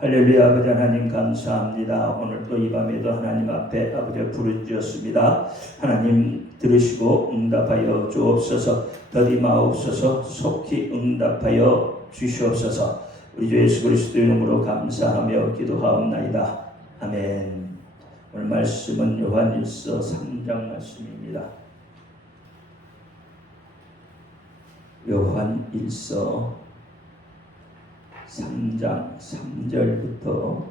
할렐루야. 아버지 하나님 감사합니다. 오늘 또 이 밤에도 하나님 앞에 아버지 부르짖었습니다. 하나님 들으시고 응답하여 주옵소서. 더디마옵소서. 속히 응답하여 주시옵소서. 우리 주 예수 그리스도의 이름으로 감사하며 기도하옵나이다. 아멘. 오늘 말씀은 요한일서 3장 말씀입니다. 요한일서 3장 3절부터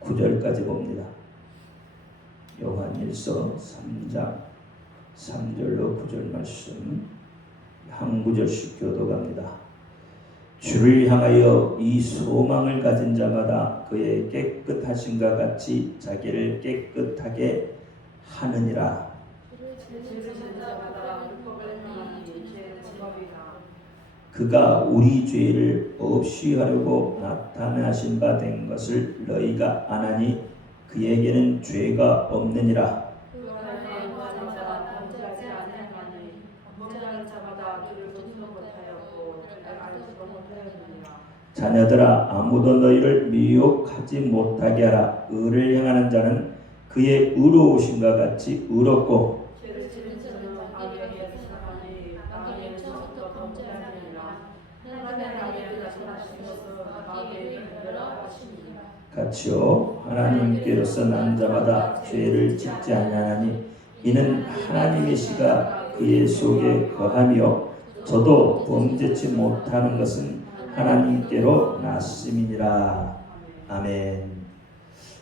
9절까지 봅니다. 요한일서 3장 3절로 9절 말씀 한 구절씩 교독합니다. 주를 향하여 이 소망을 가진 자마다 그의 깨끗하심과 같이 자기를 깨끗하게 하느니라. 그가 우리 죄를 없이 하려고 나타나신 바 된 것을 너희가 아나니 그에게는 죄가 없느니라. 자녀들아, 아무도 너희를 미혹하지 못하게 하라. 의를 행하는 자는 그의 의로우심과 같이 의롭고 같이요 하나님께로서 난 자마다 죄를 짓지 아니하나니 이는 하나님의 씨가 그의 속에 거하며 저도 범죄치 못하는 것은 하나님께로 났음이니라. 아멘.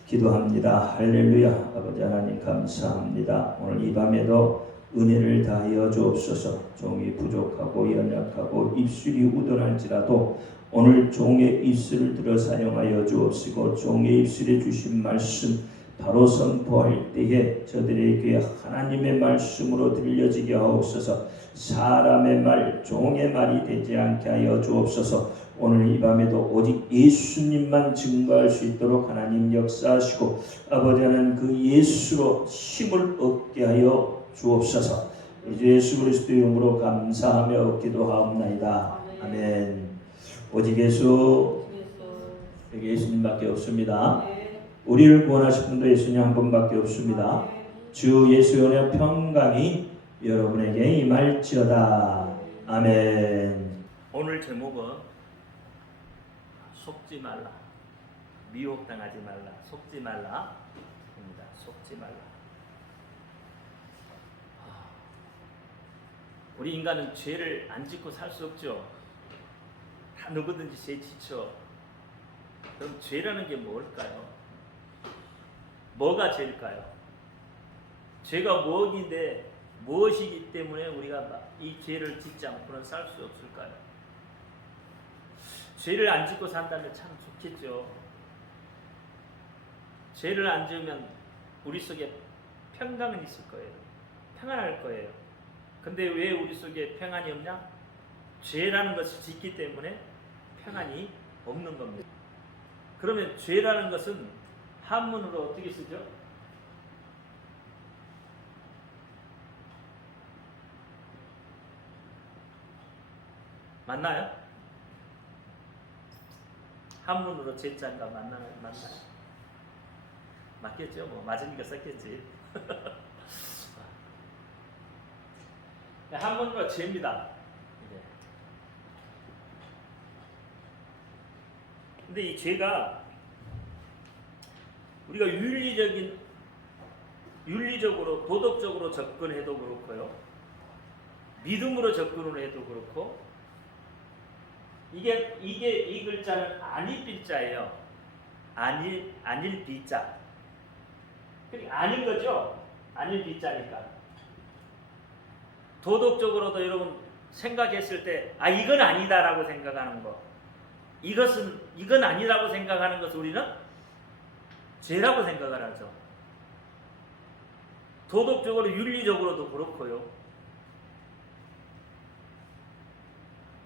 기도합니다. 할렐루야. 아버지 하나님 감사합니다. 오늘 이 밤에도 은혜를 다하여 주옵소서. 종이 부족하고 연약하고 입술이 우둔할지라도 오늘 종의 입술을 들어 사용하여 주옵시고 종의 입술에 주신 말씀 바로 선포할 때에 저들에게 하나님의 말씀으로 들려지게 하옵소서. 사람의 말, 종의 말이 되지 않게 하여 주옵소서. 오늘 이 밤에도 오직 예수님만 증거할 수 있도록 하나님 역사하시고 아버지는 그 예수로 힘을 얻게 하여 주옵소서. 예수 그리스도의 이름으로 감사하며 기도하옵나이다. 아멘. 오직 예수, 여기 예수님밖에 없습니다. 우리를 구원하실 분도 예수님 한 분밖에 없습니다. 주 예수의 은혜와 평강이 여러분에게 임할지어다. 아멘. 오늘 제목은 속지 말라, 미혹당하지 말라, 속지 말라 입니다. 속지 말라. 우리 인간은 죄를 안 짓고 살 수 없죠. 다 누구든지 죄 지쳐. 그럼 죄라는 게 뭘까요? 뭐가 죄일까요? 죄가 무엇이기 때문에 우리가 이 죄를 짓지 않고는 살 수 없을까요? 죄를 안 짓고 산다면 참 좋겠죠. 죄를 안 지으면 우리 속에 평강은 있을 거예요. 평안할 거예요. 근데 왜 우리 속에 평안이 없냐? 죄라는 것을 짓기 때문에 평안이 없는 겁니다. 그러면 죄라는 것은 한문으로 어떻게 쓰죠? 맞나요? 한문으로 죄자가 맞나요? 맞겠죠? 뭐 맞으니까 썼겠지. 한문으로 죄입니다. 근데 이 죄가 우리가 윤리적으로 도덕적으로 접근해도 그렇고요, 믿음으로 접근을 해도 그렇고, 이게 이 글자는 안일 비자예요. 안일 비자. 그러니까 아닌 거죠. 안일 비자니까. 도덕적으로도 여러분 생각했을 때 이건 아니다라고 생각하는 거, 이건 아니라고 생각하는 것을 우리는 죄라고 생각을 하죠. 도덕적으로 윤리적으로도 그렇고요.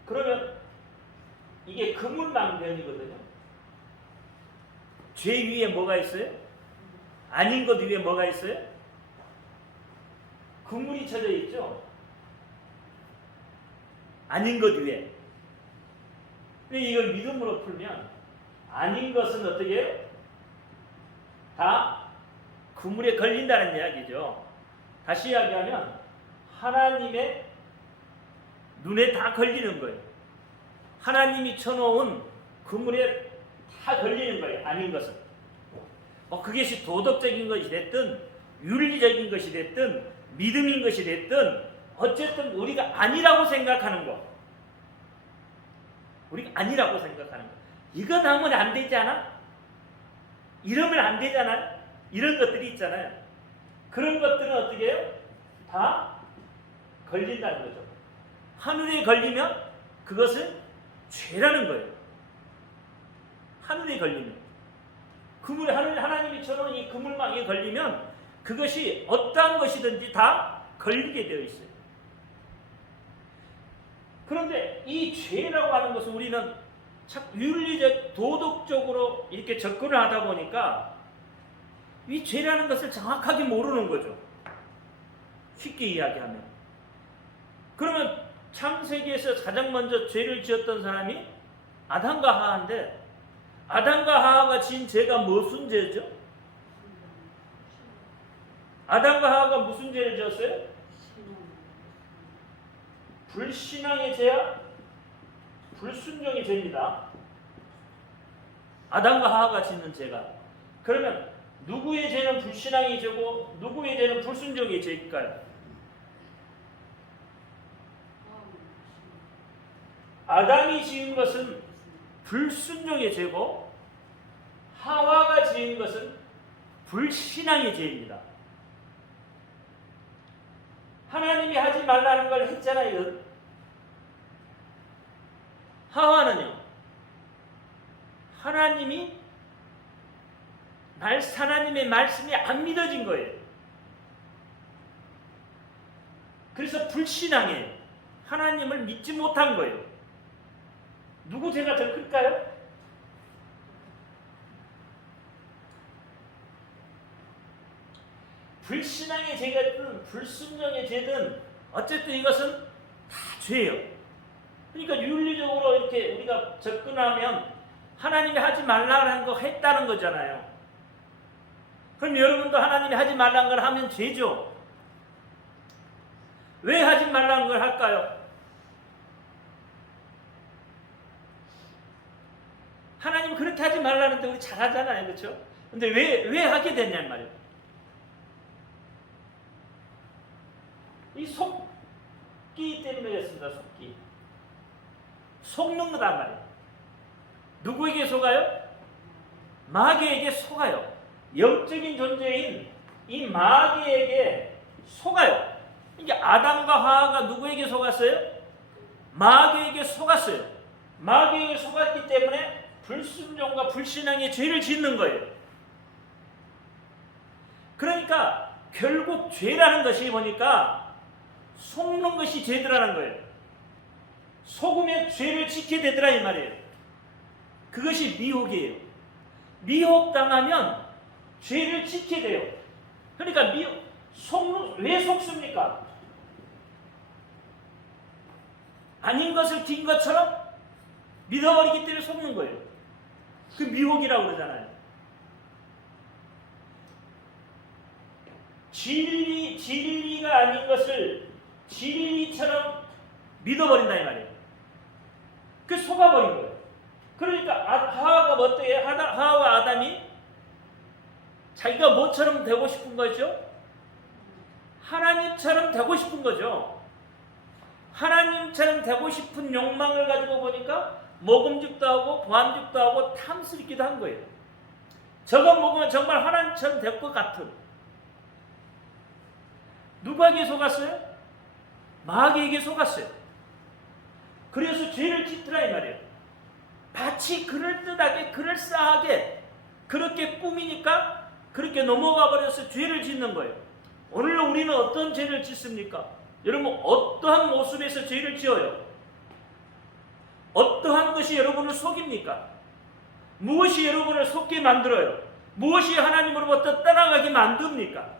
그러면 이게 금물망변이거든요. 죄 위에 뭐가 있어요? 아닌 것 위에 뭐가 있어요? 그물이 쳐져 있죠. 아닌 것 위에. 근데 이걸 믿음으로 풀면 아닌 것은 어떻게 해요? 다 그물에 걸린다는 이야기죠. 다시 이야기하면 하나님의 눈에 다 걸리는 거예요. 하나님이 쳐놓은 그물에 다 걸리는 거예요. 아닌 것은. 그것이 도덕적인 것이 됐든 윤리적인 것이 됐든 믿음인 것이 됐든 어쨌든 우리가 아니라고 생각하는 거. 우리가 아니라고 생각하는 거. 이거 하면 안 되지 않아? 이러면 안 되잖아요? 이런 것들이 있잖아요. 그런 것들은 어떻게 해요? 다 걸린다는 거죠. 하늘에 걸리면 그것은 죄라는 거예요. 하늘에 걸리면. 하나님이 쳐놓은 이 그물망에 걸리면 그것이 어떠한 것이든지 다 걸리게 되어 있어요. 그런데 이 죄라고 하는 것은 우리는 윤리적, 도덕적으로 이렇게 접근을 하다 보니까 이 죄라는 것을 정확하게 모르는 거죠. 쉽게 이야기하면. 그러면 창세기에서 가장 먼저 죄를 지었던 사람이 아담과 하와인데 아담과 하와가 지은 죄가 무슨 죄죠? 아담과 하와가 무슨 죄를 지었어요? 불신앙의 죄야? 불순종의 죄입니다. 아담과 하와가 짓는 죄가. 그러면 누구의 죄는 불신앙의 죄고 누구의 죄는 불순종의 죄일까요? 아담이 지은 것은 불순종의 죄고 하와가 지은 것은 불신앙의 죄입니다. 하나님이 하지 말라는 걸 했잖아요. 하와는요. 하나님의 말씀이 안 믿어진 거예요. 그래서 불신앙에 하나님을 믿지 못한 거예요. 누구 죄가 더 클까요? 불신앙의 죄든 불순종의 죄든 어쨌든 이것은 다 죄예요. 그러니까 윤리적으로 이렇게 우리가 접근하면 하나님이 하지 말라는 거 했다는 거잖아요. 그럼 여러분도 하나님이 하지 말라는 걸 하면 죄죠. 왜 하지 말라는 걸 할까요? 하나님 그렇게 하지 말라는데 우리 잘하잖아요. 그렇죠? 근데 왜 하게 됐냔 말이에요. 이 속기 때문이었습니다. 속기. 속는 거단 말이에요. 누구에게 속아요? 마귀에게 속아요. 영적인 존재인 이 마귀에게 속아요. 이게 아담과 하와가 누구에게 속았어요? 마귀에게 속았어요. 마귀에게 속았기 때문에 불순종과 불신앙의 죄를 짓는 거예요. 그러니까 결국 죄라는 것이 보니까 속는 것이 죄더라는 거예요. 속으면 죄를 짓게 되더라 이 말이에요. 그것이 미혹이에요. 미혹당하면 죄를 짓게 돼요. 그러니까 왜 속습니까? 아닌 것을 긴 것처럼 믿어버리기 때문에 속는 거예요. 그 미혹이라고 그러잖아요. 진리가 아닌 것을 진리처럼 믿어버린다 이 말이에요. 그 속아버린 거예요. 그러니까 하와가 어떻게 해요? 하와와 아담이 자기가 뭐처럼 되고 싶은 거죠? 하나님처럼 되고 싶은 거죠. 하나님처럼 되고 싶은 욕망을 가지고 보니까 먹음직도 하고 보암직도 하고 탐스럽기도 한 거예요. 저거 먹으면 정말 하나님처럼 될 것 같은. 누구에게 속았어요? 마귀에게 속았어요. 그래서 죄를 짓더라 이 말이에요. 마치 그럴듯하게 그럴싸하게 그렇게 꾸미니까 그렇게 넘어가 버려서 죄를 짓는 거예요. 오늘 우리는 어떤 죄를 짓습니까? 여러분 어떠한 모습에서 죄를 지어요? 어떠한 것이 여러분을 속입니까? 무엇이 여러분을 속게 만들어요? 무엇이 하나님으로부터 떠나가게 만듭니까?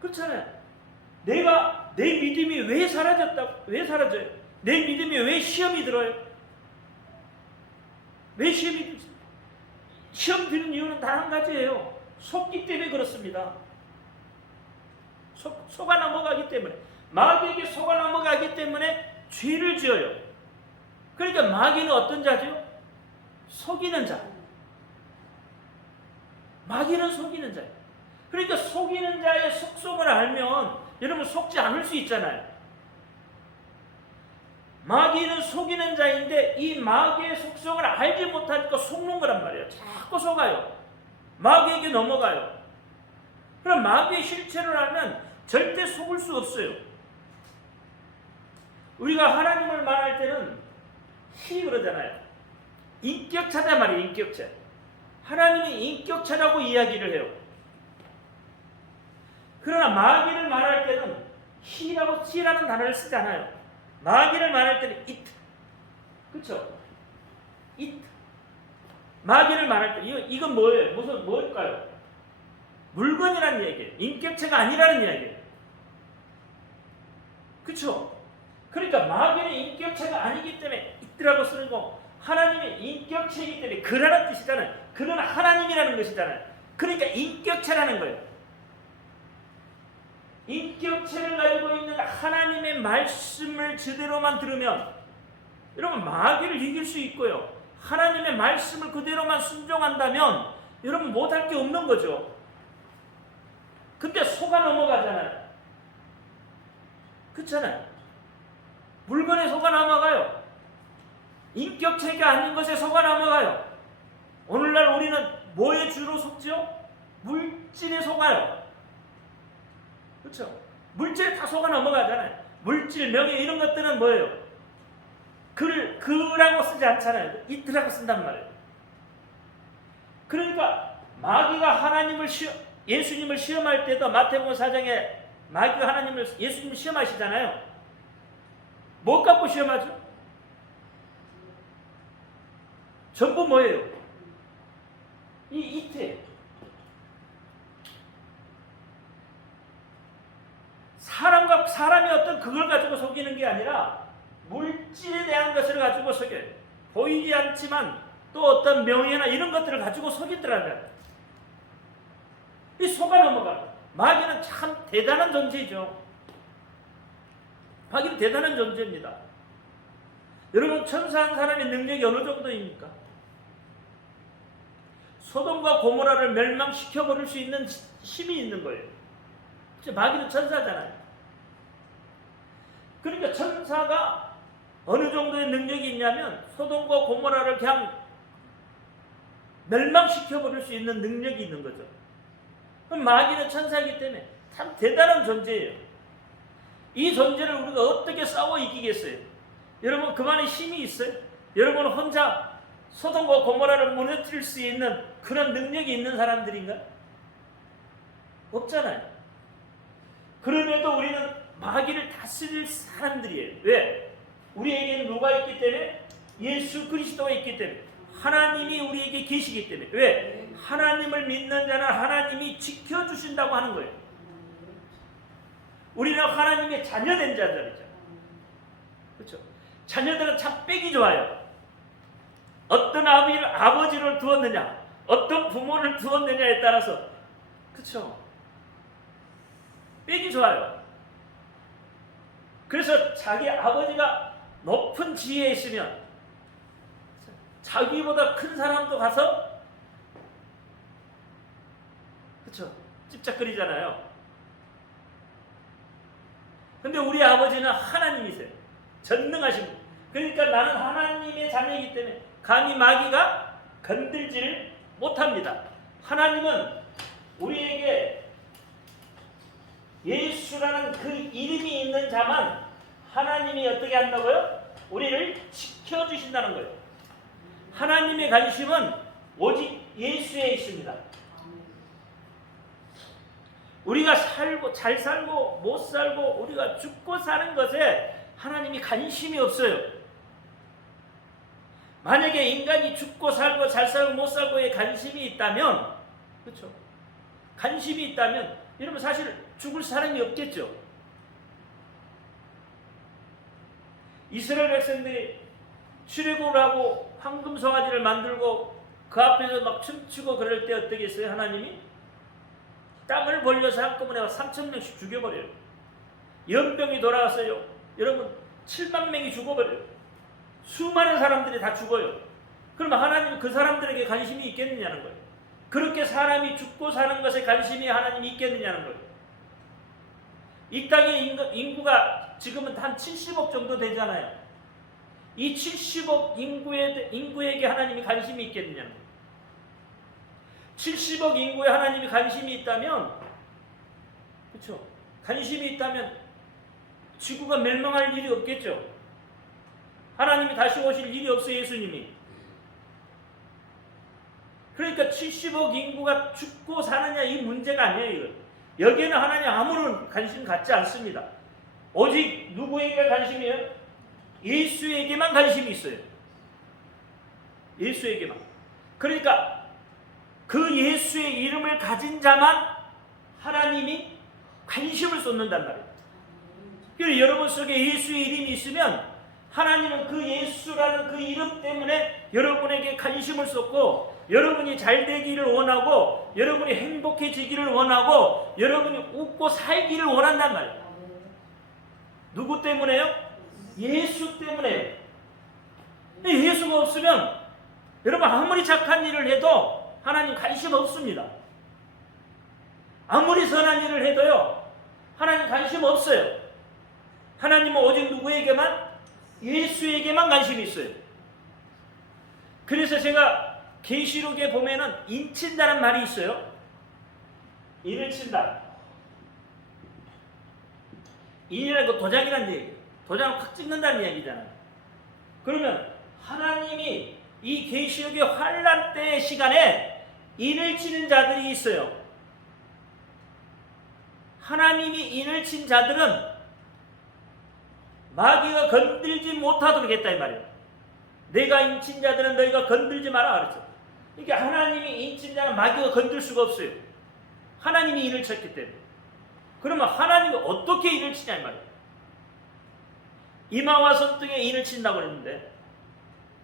그렇잖아요. 내 믿음이 왜 사라져요? 내 믿음이 왜 시험이 들어요? 왜 시험 드는 이유는 단 한 가지예요. 속기 때문에 그렇습니다. 속아 넘어가기 때문에, 마귀에게 속아 넘어가기 때문에 죄를 지어요. 그러니까 마귀는 어떤 자죠? 속이는 자. 마귀는 속이는 자예요. 그러니까 속이는 자의 속성을 알면 여러분 속지 않을 수 있잖아요. 마귀는 속이는 자인데 이 마귀의 속성을 알지 못하니까 속는 거란 말이에요. 자꾸 속아요. 마귀에게 넘어가요. 그럼 마귀의 실체를 알면 절대 속을 수 없어요. 우리가 하나님을 말할 때는 히 그러잖아요. 인격차다 말이에요. 인격차. 하나님이 인격차라고 이야기를 해요. 그러나 마귀를 말할 때는 히라고 히라는 단어를 쓰지 않아요. 마귀를 말할 때는 it. 그렇죠? it. 마귀를 말할 때 이건 뭐예요? 무슨 뭘까요? 물건이라는 얘기예요. 인격체가 아니라는 이야기예요. 그렇죠? 그러니까 마귀는 인격체가 아니기 때문에 it라고 쓰는 거, 하나님의 인격체이기 때문에 그라는 뜻이잖아요. 그는 하나님이라는 것이잖아요. 그러니까 인격체라는 거예요. 인격체를 가지고 있는 하나님의 말씀을 제대로만 들으면 여러분 마귀를 이길 수 있고요. 하나님의 말씀을 그대로만 순종한다면 여러분 못할 게 없는 거죠. 근데 속아 넘어가잖아요. 그렇잖아요. 물건에 속아 넘어가요. 인격체가 아닌 것에 속아 넘어가요. 오늘날 우리는 뭐에 주로 속죠? 물질에 속아요. 그렇죠? 물질에 다 속아 넘어가잖아요. 물질, 명예 이런 것들은 뭐예요? 그라고 쓰지 않잖아요. 이트라고 쓴단 말이에요. 그러니까 마귀가 예수님을 시험할 때도 마태복음 4장에 마귀가 예수님을 시험하시잖아요. 뭐 갖고 시험하죠? 전부 뭐예요? 이트예요. 사람이 어떤 그걸 가지고 속이는 게 아니라 물질에 대한 것을 가지고 속여요. 보이지 않지만 또 어떤 명예나 이런 것들을 가지고 속이더라고요. 이 속아 넘어가. 마귀는 참 대단한 존재죠. 마귀는 대단한 존재입니다. 여러분 천사 한 사람의 능력이 어느 정도입니까? 소돔과 고모라를 멸망시켜버릴 수 있는 힘이 있는 거예요. 마귀는 천사잖아요. 그러니까 천사가 어느 정도의 능력이 있냐면 소돔과 고모라를 그냥 멸망시켜버릴 수 있는 능력이 있는 거죠. 그럼 마귀는 천사이기 때문에 참 대단한 존재예요. 이 존재를 우리가 어떻게 싸워 이기겠어요? 여러분 그만의 힘이 있어요? 여러분 혼자 소돔과 고모라를 무너뜨릴 수 있는 그런 능력이 있는 사람들인가? 없잖아요. 그럼에도 우리는 마귀를 다스릴 사람들이에요. 왜? 우리에게는 누가 있기 때문에? 예수 그리스도가 있기 때문에. 하나님이 우리에게 계시기 때문에. 왜? 하나님을 믿는 자는 하나님이 지켜주신다고 하는 거예요. 우리는 하나님의 자녀된 자들이죠. 그렇죠? 자녀들은 참 빼기 좋아요. 어떤 아버지를 두었느냐, 어떤 부모를 두었느냐에 따라서, 그렇죠? 빼기 좋아요. 그래서 자기 아버지가 높은 지위에 있으면 자기보다 큰 사람도 가서, 그렇죠? 찝쩍거리잖아요. 근데 우리 아버지는 하나님이세요. 전능하신 분. 그러니까 나는 하나님의 자녀이기 때문에 감히 마귀가 건들지를 못합니다. 하나님은 우리에게 예수라는 그 이름이 있는 자만 하나님이 어떻게 한다고요? 우리를 지켜주신다는 거예요. 하나님의 관심은 오직 예수에 있습니다. 우리가 잘 살고 못 살고 우리가 죽고 사는 것에 하나님이 관심이 없어요. 만약에 인간이 죽고 살고 잘 살고 못 살고에 관심이 있다면, 그렇죠? 관심이 있다면 여러분 사실 죽을 사람이 없겠죠. 이스라엘 백성들이 출애굽을 하고 황금 송아지를 만들고 그 앞에서 막 춤추고 그럴 때 어떻게 했어요? 하나님이 땅을 벌려서 한꺼번에 3,000명씩 죽여버려요. 연병이 돌아왔어요. 여러분 7만 명이 죽어버려요. 수많은 사람들이 다 죽어요. 그러면 하나님은 그 사람들에게 관심이 있겠느냐는 거예요. 그렇게 사람이 죽고 사는 것에 관심이 하나님이 있겠느냐는 거예요. 이 땅의 인구가 지금은 한 70억 정도 되잖아요. 이 70억 인구에게 하나님이 관심이 있겠느냐는 거예요. 70억 인구에 하나님이 관심이 있다면, 그렇죠? 관심이 있다면 지구가 멸망할 일이 없겠죠. 하나님이 다시 오실 일이 없어요, 예수님이. 그러니까 70억 인구가 죽고 사느냐 이 문제가 아니에요. 이거. 여기에는 하나님 아무런 관심 갖지 않습니다. 오직 누구에게 관심이에요? 예수에게만 관심이 있어요. 예수에게만. 그러니까 그 예수의 이름을 가진 자만 하나님이 관심을 쏟는단 말이에요. 그래서 여러분 속에 예수의 이름이 있으면 하나님은 그 예수라는 그 이름 때문에 여러분에게 관심을 쏟고 여러분이 잘 되기를 원하고 여러분이 행복해지기를 원하고 여러분이 웃고 살기를 원한단 말이에요. 누구 때문에요? 예수 때문에요. 예수가 없으면 여러분 아무리 착한 일을 해도 하나님 관심 없습니다. 아무리 선한 일을 해도요 하나님 관심 없어요. 하나님은 오직 누구에게만? 예수에게만 관심이 있어요. 그래서 제가 계시록에 보면은 인친다는 말이 있어요. 인을 친다. 인이라는 거 도장이라는 얘기예요. 도장을 확 찍는다는 이야기잖아요. 그러면 하나님이 이 계시록의 환란 때의 시간에 인을 치는 자들이 있어요. 하나님이 인을 친 자들은 마귀가 건들지 못하도록 했다 이 말이에요. 내가 인친 자들은 너희가 건들지 마라 그랬죠. 그러니까 하나님이 인친 자는 마귀가 건들 수가 없어요. 하나님이 인을 쳤기 때문에. 그러면 하나님이 어떻게 인을 치냐 이 말이에요. 이마와 손등에 인을 친다고 그랬는데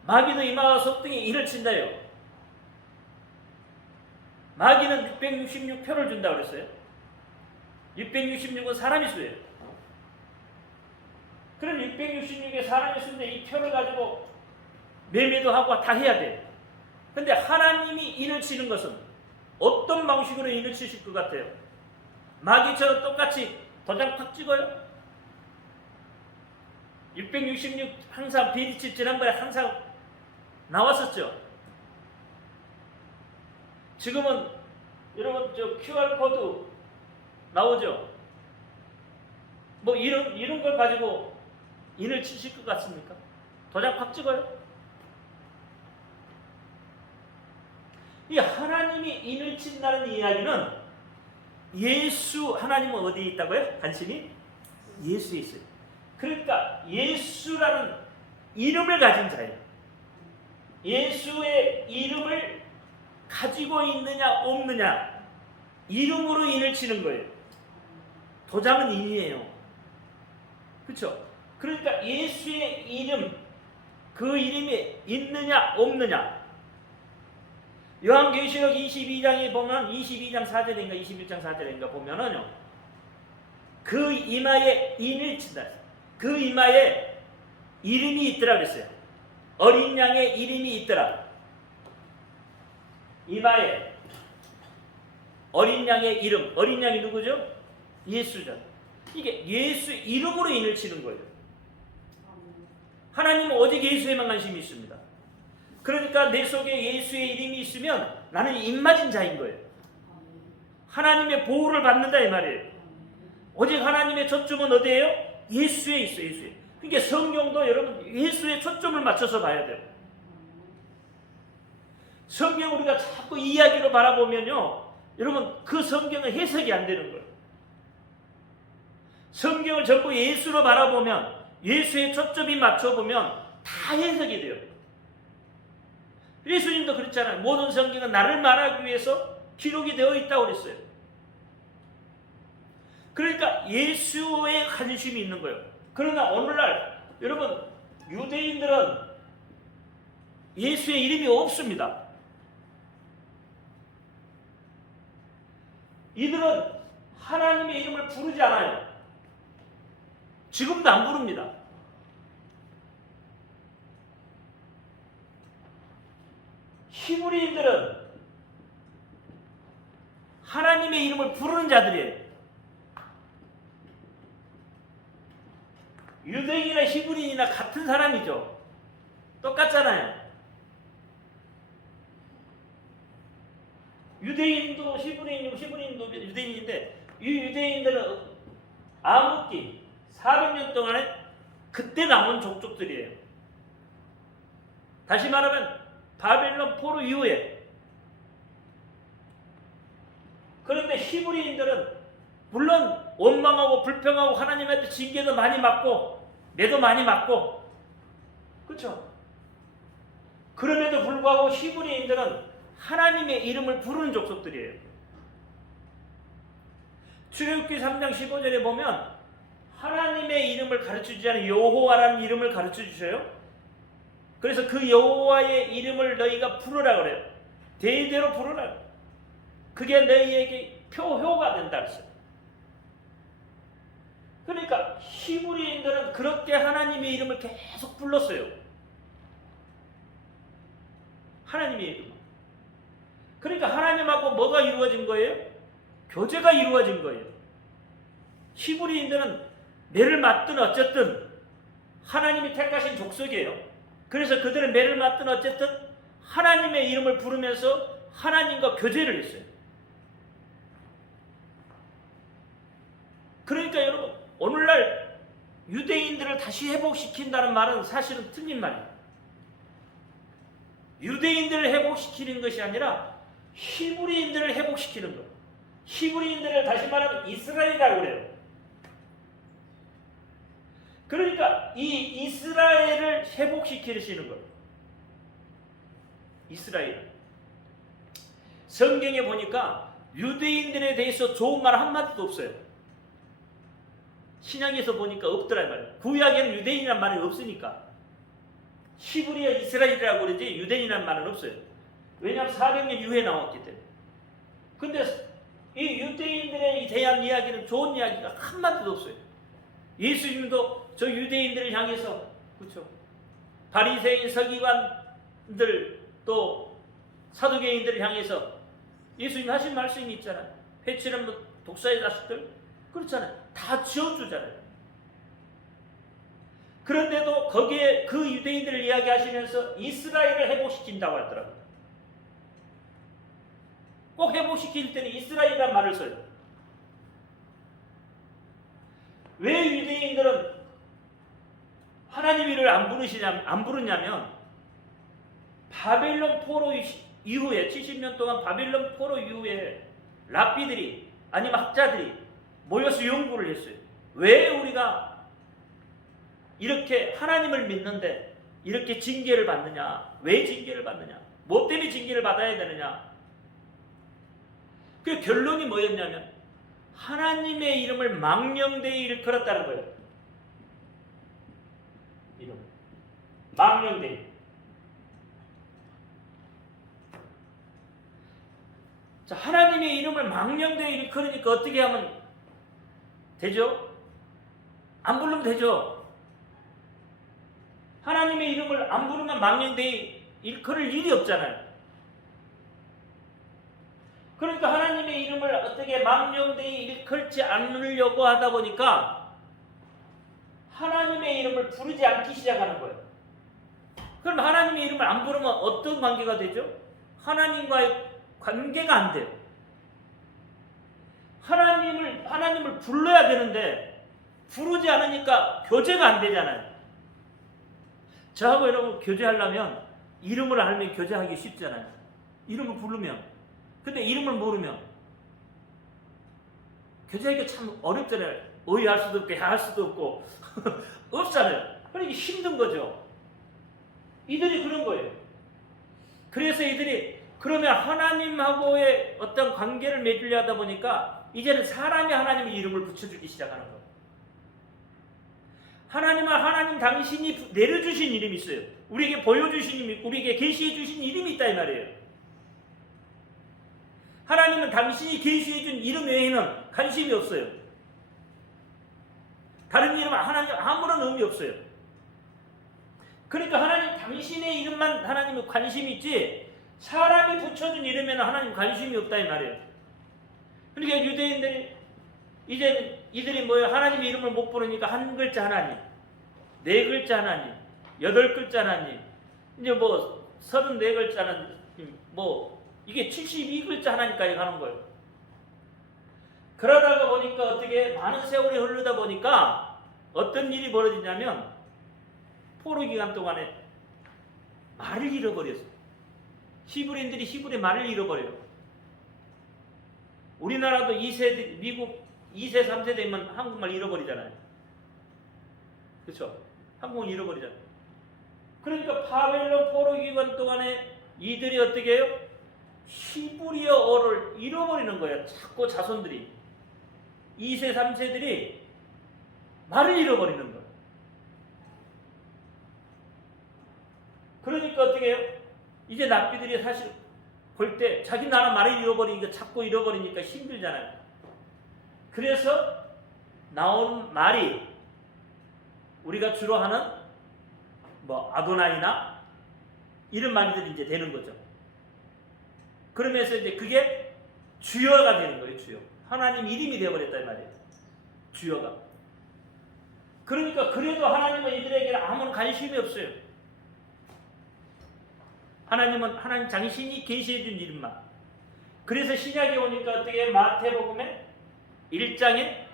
마귀도 이마와 손등에 인을 친다요. 마귀는 666표를 준다고 그랬어요. 666은 사람의 수예요. 그럼 666의 사람의 수인데 이 표를 가지고 매매도 하고 다 해야 돼요. 근데 하나님이 인을 치는 것은 어떤 방식으로 인을 치실 것 같아요? 마귀처럼 똑같이 도장 탁 찍어요? 666 항상 비리치 지난번에 항상 나왔었죠. 지금은 여러분 저 QR코드 나오죠. 뭐 이런 걸 가지고 인을 치실 것 같습니까? 도장 팍 찍어요? 이 하나님이 인을 친다는 이야기는 예수, 하나님은 어디에 있다고요? 관심이? 예수에 있어요. 그러니까 예수라는 이름을 가진 자예요. 예수의 이름을 가지고 있느냐 없느냐 이름으로 인을 치는 거예요. 도장은 인이에요. 그렇죠? 그러니까 예수의 이름, 그 이름이 있느냐 없느냐. 요한계시록 22장에 보면 22장 4절인가 21장 4절인가 보면은요. 그 이마에 인을 친다. 그 이마에 이름이 있더라 그랬어요. 어린 양의 이름이 있더라. 이마에 어린 양의 이름. 어린 양이 누구죠? 예수죠. 이게 예수 이름으로 인을 치는 거예요. 하나님은 오직 예수에만 관심이 있습니다. 그러니까 내 속에 예수의 이름이 있으면 나는 입맞은 자인 거예요. 하나님의 보호를 받는다 이 말이에요. 오직 하나님의 초점은 어디예요? 예수에 있어요. 예수에. 그러니까 성경도 여러분 예수에 초점을 맞춰서 봐야 돼요. 성경 우리가 자꾸 이야기로 바라보면요. 여러분 그 성경은 해석이 안 되는 거예요. 성경을 전부 예수로 바라보면 예수의 초점이 맞춰보면 다 해석이 돼요. 예수님도 그랬잖아요. 모든 성경은 나를 말하기 위해서 기록이 되어 있다고 그랬어요. 그러니까 예수에 관심이 있는 거예요. 그러나 오늘날 여러분 유대인들은 예수의 이름이 없습니다. 이들은 하나님의 이름을 부르지 않아요. 지금도 안 부릅니다. 히브리인들은 하나님의 이름을 부르는 자들이에요. 유대인이나 히브리인이나 같은 사람이죠. 똑같잖아요. 유대인도 히브리인이고 히브리인도 유대인인데 이 유대인들은 암흑기 400년 동안에 그때 남은 족속들이에요. 다시 말하면 바벨론 포로 이후에. 그런데 히브리인들은 물론 원망하고 불평하고 하나님한테 징계도 많이 받고 매도 많이 맞고 그렇죠? 그럼에도 불구하고 히브리인들은 하나님의 이름을 부르는 족속들이에요. 출애굽기 3장 15절에 보면 하나님의 이름을 가르쳐주지 않은 여호와라는 이름을 가르쳐주셔요. 그래서 그 여호와의 이름을 너희가 부르라 그래요. 대대로 부르라. 그게 너희에게 표효가 된다 그랬어요. 그러니까 히브리인들은 그렇게 하나님의 이름을 계속 불렀어요. 하나님의 이름. 그러니까 하나님하고 뭐가 이루어진 거예요? 교제가 이루어진 거예요. 히브리인들은 매를 맞든 어쨌든 하나님이 택하신 족속이에요. 그래서 그들은 매를 맞든 어쨌든 하나님의 이름을 부르면서 하나님과 교제를 했어요. 그러니까 여러분 오늘날 유대인들을 다시 회복시킨다는 말은 사실은 틀린 말이에요. 유대인들을 회복시키는 것이 아니라 히브리인들을 회복시키는 거예요. 히브리인들을 다시 말하면 이스라엘이라고 그래요. 그러니까 이 이스라엘을 회복시키시는 거예요. 이스라엘. 성경에 보니까 유대인들에 대해서 좋은 말 한마디도 없어요. 신약에서 보니까 없더라 말이에요. 구약에는 유대인이란 말이 없으니까. 히브리어 이스라엘이라고 그러지 유대인이란 말은 없어요. 왜냐하면 400년 이후에 나왔기 때문에. 근데 이 유대인들에 대한 이야기는 좋은 이야기가 한마디도 없어요. 예수님도 저 유대인들을 향해서 그렇죠. 바리새인 서기관들 또 사두개인들을 향해서 예수님 하신 말씀이 있잖아요. 회치는 독사의 자식들 그렇잖아요. 다 지어주잖아요. 그런데도 거기에 그 유대인들을 이야기하시면서 이스라엘을 회복시킨다고 하더라고요. 꼭 회복시킬 때는 이스라엘이라는 말을 써요. 왜 유대인들은 하나님 이름을 안 부르냐면 바벨론 포로 이후에 70년 동안 바벨론 포로 이후에 랍비들이 아니면 학자들이 모여서 연구를 했어요. 왜 우리가 이렇게 하나님을 믿는데 이렇게 징계를 받느냐? 왜 징계를 받느냐? 뭐 때문에 징계를 받아야 되느냐? 그 결론이 뭐였냐면 하나님의 이름을 망령되이 일컬었다는 거예요. 이름. 망령되이. 자, 하나님의 이름을 망령되이 일컬으니까 어떻게 하면 되죠? 안 부르면 되죠. 하나님의 이름을 안 부르면 망령되이 일컬을 일이 없잖아요. 그러니까 하나님의 이름을 어떻게 망령되이 일컬지 않으려고 하다 보니까 하나님의 이름을 부르지 않기 시작하는 거예요. 그럼 하나님의 이름을 안 부르면 어떤 관계가 되죠? 하나님과의 관계가 안 돼요. 하나님을 불러야 되는데 부르지 않으니까 교제가 안 되잖아요. 저하고 여러분 교제하려면 이름을 알면 교제하기 쉽잖아요. 이름을 부르면. 근데 이름을 모르면 교제하기가 참 어렵잖아요. 의할 수도 없고 해할 수도 없고 없잖아요. 그러니까 힘든 거죠. 이들이 그런 거예요. 그래서 이들이 그러면 하나님하고의 어떤 관계를 맺으려 하다 보니까 이제는 사람이 하나님의 이름을 붙여주기 시작하는 거예요. 하나님은 하나님 당신이 내려주신 이름이 있어요. 우리에게 보여주신 이름이, 우리에게 계시해 주신 이름이 있다 이 말이에요. 하나님은 당신이 계시해 준 이름 외에는 관심이 없어요. 다른 이름은 하나님 아무런 의미 없어요. 그러니까 하나님 당신의 이름만 하나님은 관심이 있지, 사람이 붙여준 이름에는 하나님 관심이 없다 이 말이에요. 그러니까 유대인들이 이제 이들이 뭐예요? 하나님의 이름을 못 부르니까 한 글자 하나님, 네 글자 하나님, 8글자 하나님, 이제 뭐 34글자는 뭐 이게 72글자 하나님까지 가는 거예요. 그러다가 보니까 어떻게 많은 세월이 흐르다 보니까 어떤 일이 벌어지냐면 포로 기간 동안에 말을 잃어버렸어요. 히브리인들이 히브리 말을 잃어버려요. 우리나라도 2세대, 미국 2세, 3세 되면 한국말 잃어버리잖아요. 그렇죠? 한국말 잃어버리잖아요. 그러니까 바벨론 포로 기간 동안에 이들이 어떻게 해요? 히브리어어를 잃어버리는 거예요. 자꾸 자손들이. 2세, 3세들이 말을 잃어버리는 거예요. 그러니까 어떻게 해요? 이제 납비들이 사실 볼 때 자기 나라 말을 잃어버리니까, 자꾸 잃어버리니까 힘들잖아요. 그래서 나온 말이 우리가 주로 하는 뭐 아도나이나 이런 말들이 이제 되는 거죠. 그러면서 이제 그게 주여가 되는 거예요. 주여. 하나님 이름이 되어버렸다 이 말이에요. 주여가. 그러니까 그래도 하나님은 이들에게는 아무런 관심이 없어요. 하나님은 하나님 당신이 계시해 준 이름만. 그래서 신약에 오니까 어떻게 마태복음에 1장에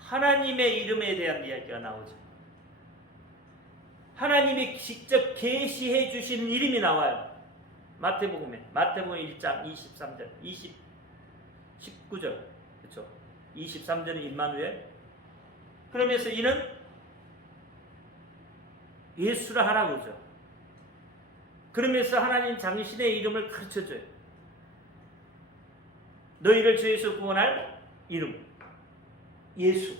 하나님의 이름에 대한 이야기가 나오죠. 하나님이 직접 계시해 주신 이름이 나와요. 마태복음 1장 23절, 19절, 그렇죠? 23절은 임마누엘. 그러면서 이는 예수라 하라고 그러죠. 그러면서 하나님 당신의 이름을 가르쳐줘요. 너희를 죄에서 구원할 이름, 예수.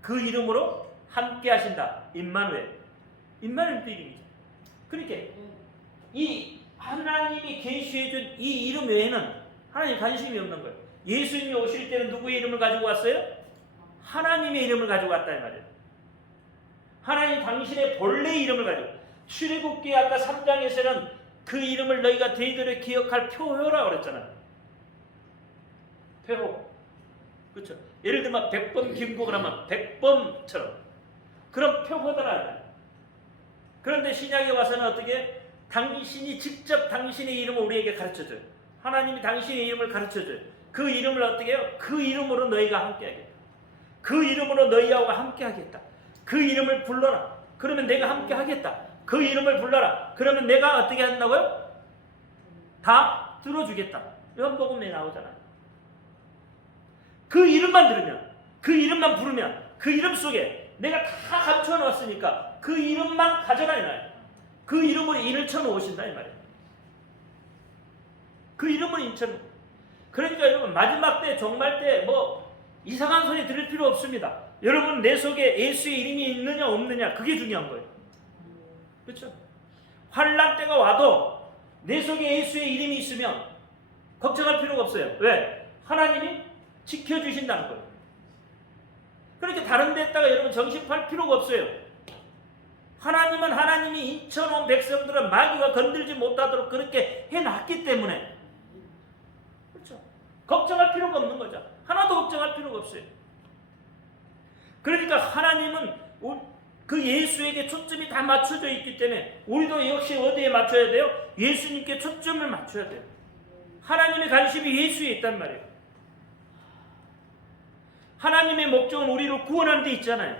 그 이름으로 함께 하신다. 임마누엘. 임마누엘도 이름이죠. 그러니까 이 하나님이 계시해준 이 이름 외에는 하나님 관심이 없는 거예요. 예수님이 오실 때는 누구의 이름을 가지고 왔어요? 하나님의 이름을 가지고 왔다 이 말이에요. 하나님 당신의 본래의 이름을 가지고. 출애굽기 아까 3장에서는 그 이름을 너희가 되도록 기억할 표효라고 그랬잖아요. 표효. 그렇죠? 예를 들면 백범 김국을 하면 백범처럼 그런 표효더라. 그런데 신약에 와서는 어떻게? 당신이 직접 당신의 이름을 우리에게 가르쳐줘요. 하나님이 당신의 이름을 가르쳐줘요. 그 이름을 어떻게 해요? 그 이름으로 너희가 함께하겠다. 그 이름으로 너희하고 함께하겠다. 그 이름을 불러라. 그러면 내가 함께하겠다. 그 이름을 불러라. 그러면 내가 어떻게 한다고요? 다 들어주겠다. 요한복음에 나오잖아요. 그 이름만 들으면, 그 이름만 부르면, 그 이름 속에 내가 다 감춰놓았으니까 그 이름만 가져라 이 말이에요. 그 이름으로 인을 쳐놓으신다 이 말이에요. 그 이름을 인쳐놓. 그러니까 여러분 마지막 때, 종말 때 뭐 이상한 소리 들을 필요 없습니다. 여러분 내 속에 예수의 이름이 있느냐 없느냐 그게 중요한 거예요. 그렇죠? 환난 때가 와도 내 속에 예수의 이름이 있으면 걱정할 필요가 없어요. 왜? 하나님이 지켜주신다는 거예요. 그렇게 다른 데다가 여러분 정신팔 필요가 없어요. 하나님은 하나님이 인쳐놓은 백성들은 마귀가 건들지 못하도록 그렇게 해놨기 때문에, 그렇죠? 걱정할 필요가 없는 거죠. 하나도 걱정할 필요가 없어요. 그러니까 하나님은 그 예수에게 초점이 다 맞춰져 있기 때문에 우리도 역시 어디에 맞춰야 돼요? 예수님께 초점을 맞춰야 돼요. 하나님의 관심이 예수에 있단 말이에요. 하나님의 목적은 우리를 구원하는 데 있잖아요.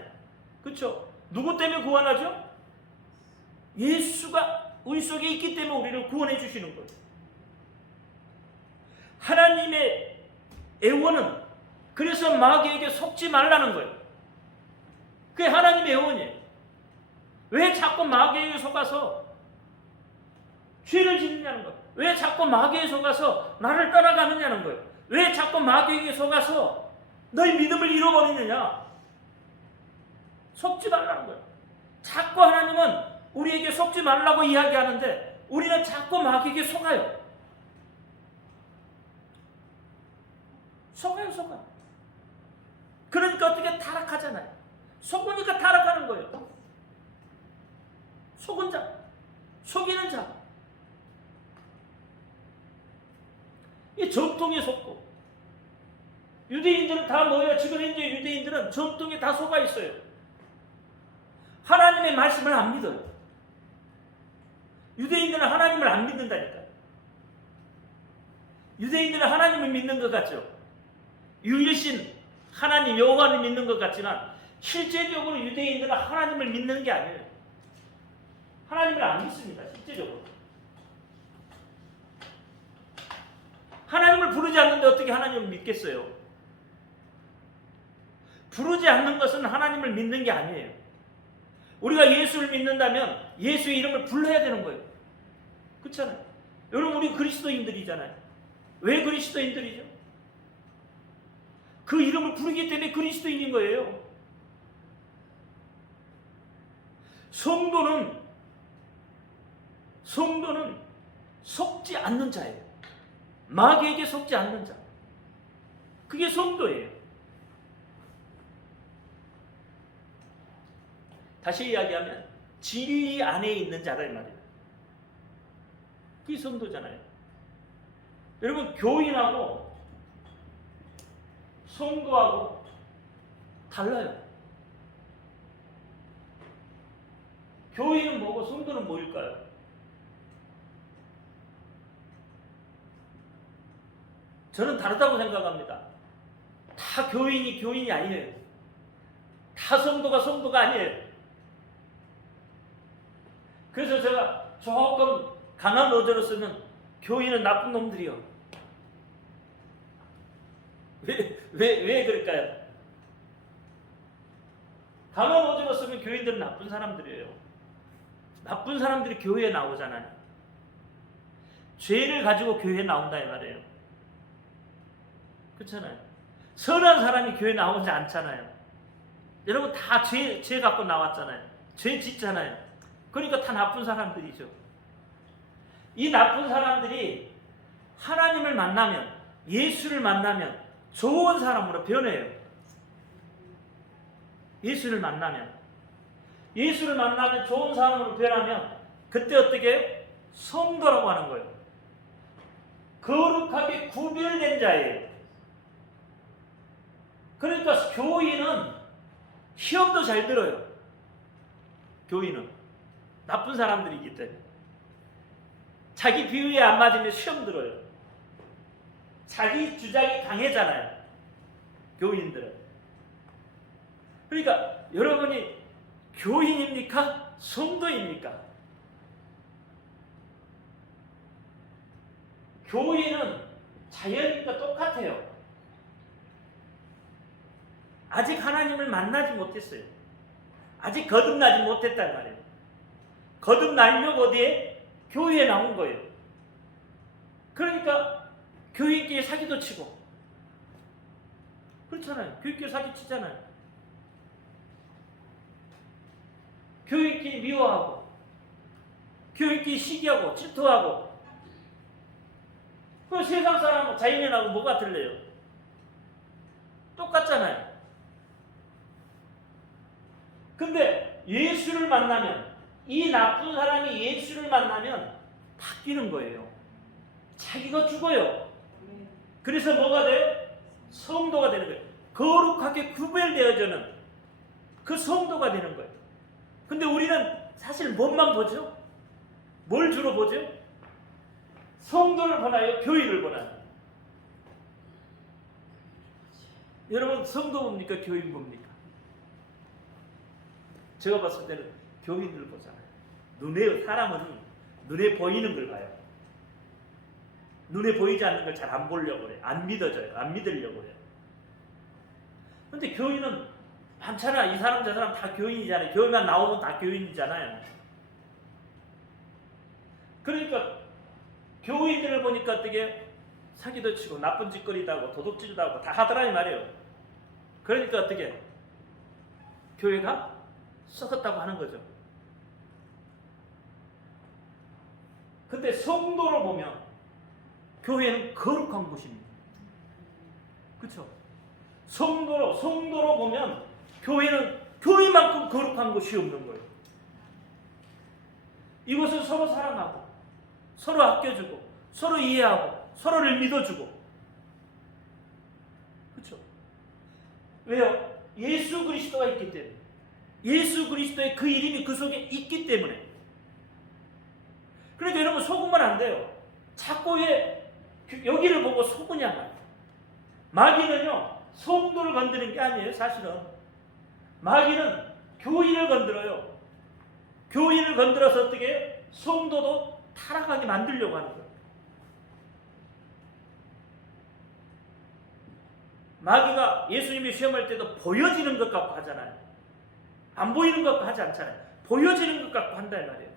그렇죠? 누구 때문에 구원하죠? 예수가 우리 속에 있기 때문에 우리를 구원해 주시는 거예요. 하나님의 애원은 그래서 마귀에게 속지 말라는 거예요. 그게 하나님의 애원이에요. 왜 자꾸 마귀에게 속아서 죄를 짓느냐는 거예요. 왜 자꾸 마귀에게 속아서 나를 떠나가느냐는 거예요. 왜 자꾸 마귀에게 속아서 너희 믿음을 잃어버리느냐. 속지 말라는 거예요. 자꾸 하나님은 우리에게 속지 말라고 이야기하는데 우리는 자꾸 마귀에게 속아요. 속아요. 그러니까 어떻게 타락하잖아요. 속으니까 타락하는 거예요. 속은 자, 속이는 자. 이 전통에 속고 유대인들은 다 뭐예요? 지금 현재 유대인들은 전통에 다 속아 있어요. 하나님의 말씀을 안 믿어요. 유대인들은 하나님을 안 믿는다니까요. 유대인들은 하나님을 믿는 것 같죠. 유일신 하나님 여호와를 믿는 것 같지만 실제적으로 유대인들은 하나님을 믿는 게 아니에요. 하나님을 안 믿습니다. 실제적으로. 하나님을 부르지 않는데 어떻게 하나님을 믿겠어요? 부르지 않는 것은 하나님을 믿는 게 아니에요. 우리가 예수를 믿는다면 예수의 이름을 불러야 되는 거예요. 그렇잖아요. 여러분 우리 그리스도인들이잖아요. 왜 그리스도인들이죠? 그 이름을 부르기 때문에 그리스도인인 거예요. 성도는 속지 않는 자예요. 마귀에게 속지 않는 자. 그게 성도예요. 다시 이야기하면 진리 안에 있는 자라 이 말이에요. 그게 성도잖아요. 여러분 교인하고 성도하고 달라요. 교인은 뭐고 성도는 뭐일까요? 저는 다르다고 생각합니다. 다 교인이 아니에요. 다 성도가 아니에요. 그래서 제가 조금 강한 어조로 쓰면 교인은 나쁜 놈들이요. 왜 그럴까요? 강한 어조로 쓰면 교인들은 나쁜 사람들이에요. 나쁜 사람들이 교회에 나오잖아요. 죄를 가지고 교회에 나온다 이 말이에요. 그렇잖아요. 선한 사람이 교회에 나오지 않잖아요. 여러분 다 죄 갖고 나왔잖아요. 죄 짓잖아요. 그러니까 다 나쁜 사람들이죠. 이 나쁜 사람들이 하나님을 만나면, 예수를 만나면 좋은 사람으로 변해요. 예수를 만나면 좋은 사람으로 변하면 그때 어떻게 해요? 성도라고 하는 거예요. 거룩하게 구별된 자예요. 그러니까 교인은 시험도 잘 들어요. 교인은 나쁜 사람들이기 때문에 자기 비유에 안 맞으면 시험 들어요. 자기 주장이 강해잖아요. 교인들은. 그러니까 여러분이 교인입니까? 성도입니까? 교인은 자연인과 똑같아요. 아직 하나님을 만나지 못했어요. 아직 거듭나지 못했단 말이에요. 거듭나려고 어디에? 교회에 나온 거예요. 그러니까 교인끼리 사기도 치고 그렇잖아요. 교인끼리 사기 치잖아요. 교인끼리 미워하고 교인끼리 시기하고 질투하고 그 세상 사람하고 자연인하고 뭐가 틀려요? 똑같잖아요. 근데 예수를 만나면 이 나쁜 사람이 예수를 만나면 바뀌는 거예요. 자기가 죽어요. 그래서 뭐가 돼요? 성도가 되는 거예요. 거룩하게 구별되어지는 그 성도가 되는 거예요. 근데 우리는 사실 뭐만 보죠? 뭘 주로 보죠? 성도를 보나요? 교인을 보나요? 여러분 성도 봅니까? 교인 봅니까? 제가 봤을 때는 교인을 보잖아요. 사람은 눈에 보이는 걸 봐요. 눈에 보이지 않는 걸 잘 안 보려고 해요. 안 믿어져요. 안 믿으려고 해요. 근데 교인은 많잖아. 이 사람 저 사람 다 교인이잖아요. 교회만 나오면 다 교인이잖아요. 그러니까 교인들을 보니까 어떻게 사기도 치고 나쁜 짓거리도 하고 도둑질도 하고 다 하더라 이 말이에요. 그러니까 어떻게 교회가 썩었다고 하는 거죠. 근데 성도로 보면 교회는 거룩한 곳입니다. 그렇죠? 성도로 보면 교회는 교회만큼 거룩한 곳이 없는 거예요. 이곳은 서로 사랑하고 서로 아껴주고 서로 이해하고 서로를 믿어주고, 그렇죠? 왜요? 예수 그리스도가 있기 때문에, 예수 그리스도의 그 이름이 그 속에 있기 때문에. 그러니까 여러분 속으면 안 돼요. 자꾸 왜 여기를 보고 속으냐. 마귀는요 성도를 건드리는 게 아니에요. 사실은 마귀는 교인을 건드려요. 교인을 건드려서 어떻게 해요? 성도도 타락하게 만들려고 하는 거예요. 마귀가 예수님이 시험할 때도 보여지는 것 갖고 하잖아요. 안 보이는 것 갖고 하지 않잖아요. 보여지는 것 갖고 한다 이 말이에요.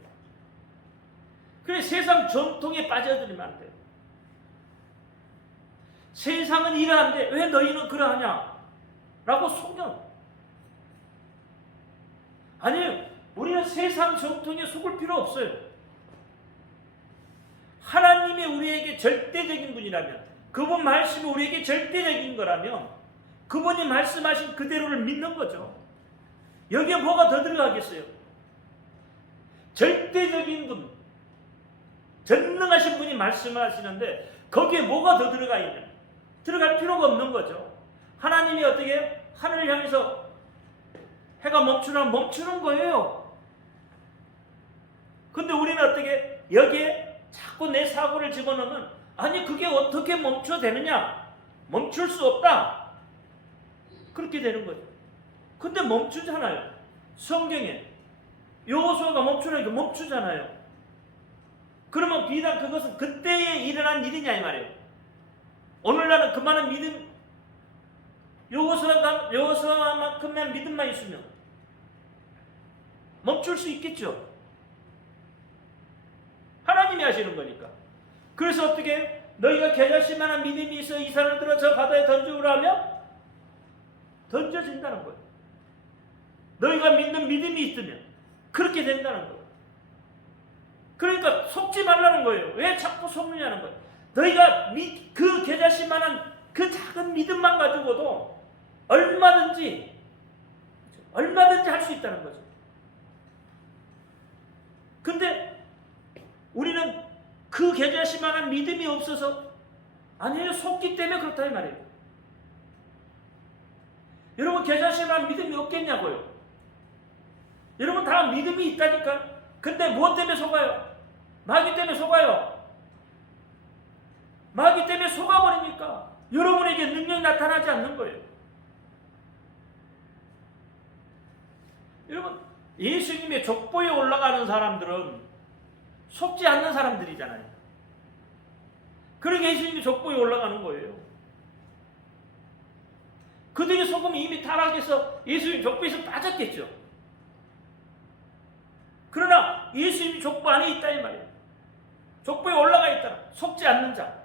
그래 세상 전통에 빠져들면 안 돼요. 세상은 이러한데 왜 너희는 그러하냐? 라고 속여. 아니에요. 우리는 세상 전통에 속을 필요 없어요. 하나님이 우리에게 절대적인 분이라면, 그분 말씀이 우리에게 절대적인 거라면 그분이 말씀하신 그대로를 믿는 거죠. 여기에 뭐가 더 들어가겠어요? 절대적인 분, 전능하신 분이 말씀하시는데 거기에 뭐가 더 들어가 있냐? 들어갈 필요가 없는 거죠. 하나님이 어떻게 하늘을 향해서 해가 멈추면 멈추는 거예요. 근데 우리는 어떻게 여기에 자꾸 내 사고를 집어넣으면, 아니 그게 어떻게 멈춰 되느냐? 멈출 수 없다. 그렇게 되는 거죠. 근데 멈추잖아요. 성경에 여호수아가 멈추라니까 멈추잖아요. 그러면 비단 그것은 그때에 일어난 일이냐 이 말이에요. 오늘날은 그 많은 믿음, 여호수아만큼만 믿음만 있으면 멈출 수 있겠죠. 하나님이 하시는 거니까. 그래서 어떻게 너희가 겨자씨만한 믿음이 있어 이 사람들을 저 바다에 던져오라 하면 던져진다는 거예요. 너희가 믿는 믿음이 있으면 그렇게 된다는 거예요. 그러니까 속지 말라는 거예요. 왜 자꾸 속느냐는 거예요. 너희가 그 겨자씨만한 그 작은 믿음만 가지고도 얼마든지 할 수 있다는 거죠. 근데 우리는 그 겨자씨만한 믿음이 없어서, 아니에요, 속기 때문에 그렇다 이 말이에요. 여러분 겨자씨만한 믿음이 없겠냐고요. 여러분 다 믿음이 있다니까. 근데 무엇 때문에 속아요? 마귀 때문에 속아요. 마귀 때문에 속아버리니까 여러분에게 능력이 나타나지 않는 거예요. 여러분 예수님의 족보에 올라가는 사람들은 속지 않는 사람들이잖아요. 그러니까 예수님이 족보에 올라가는 거예요. 그들이 속으면 이미 타락해서 예수님 족보에서 빠졌겠죠. 그러나 예수님이 족보 안에 있다 이 말이에요. 족보에 올라가 있다. 속지 않는 자.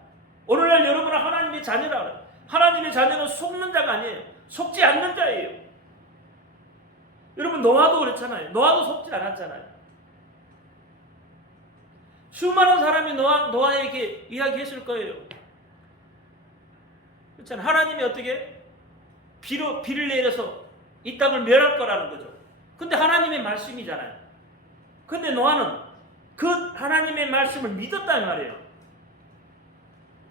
오늘날 여러분은 하나님의 자녀라 그래요. 하나님의 자녀는 속는 자가 아니에요. 속지 않는 자예요. 여러분 노아도 그렇잖아요. 노아도 속지 않았잖아요. 수많은 사람이 노아에게 이야기했을 거예요. 그렇잖아요. 하나님이 어떻게 비를 내려서 이 땅을 멸할 거라는 거죠. 근데 하나님의 말씀이잖아요. 근데 노아는 그 하나님의 말씀을 믿었다는 말이에요.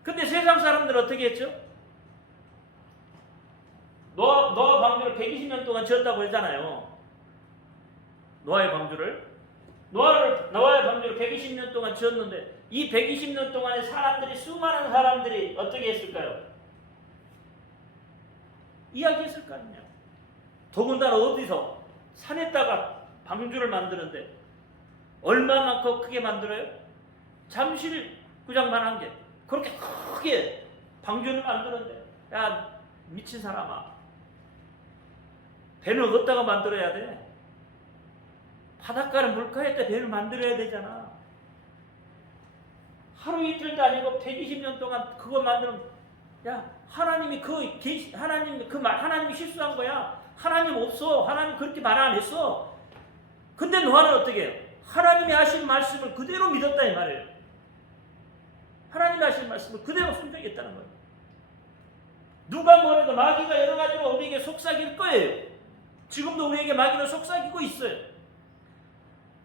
근데 세상 사람들은 어떻게 했죠? 노아 방주를 120년 동안 지었다고 했잖아요. 노아의 방주를 120년 동안 지었는데 이 120년 동안에 수많은 사람들이 어떻게 했을까요? 이야기했을 거 아니냐. 더군다나 어디서 산에다가 방주를 만드는데 얼마만큼 크게 만들어요? 잠실구장만 한 게 그렇게 크게 방주를 만드는데, 야 미친 사람아, 배는 어디다가 만들어야 돼? 바닷가를 물가에다 배를 만들어야 되잖아. 하루 이틀도 아니고 120년 동안 그거 만들면, 야 하나님이 하나님이 실수한 거야. 하나님 없어. 하나님 그렇게 말 안 했어. 근데 노아는 어떻게 해요? 하나님이 하신 말씀을 그대로 믿었다 이 말이에요. 하나님이 하신 말씀을 그대로 순종했다는 거예요. 누가 뭐래도 마귀가 여러 가지로 우리에게 속삭일 거예요. 지금도 우리에게 마귀는 속삭이고 있어요.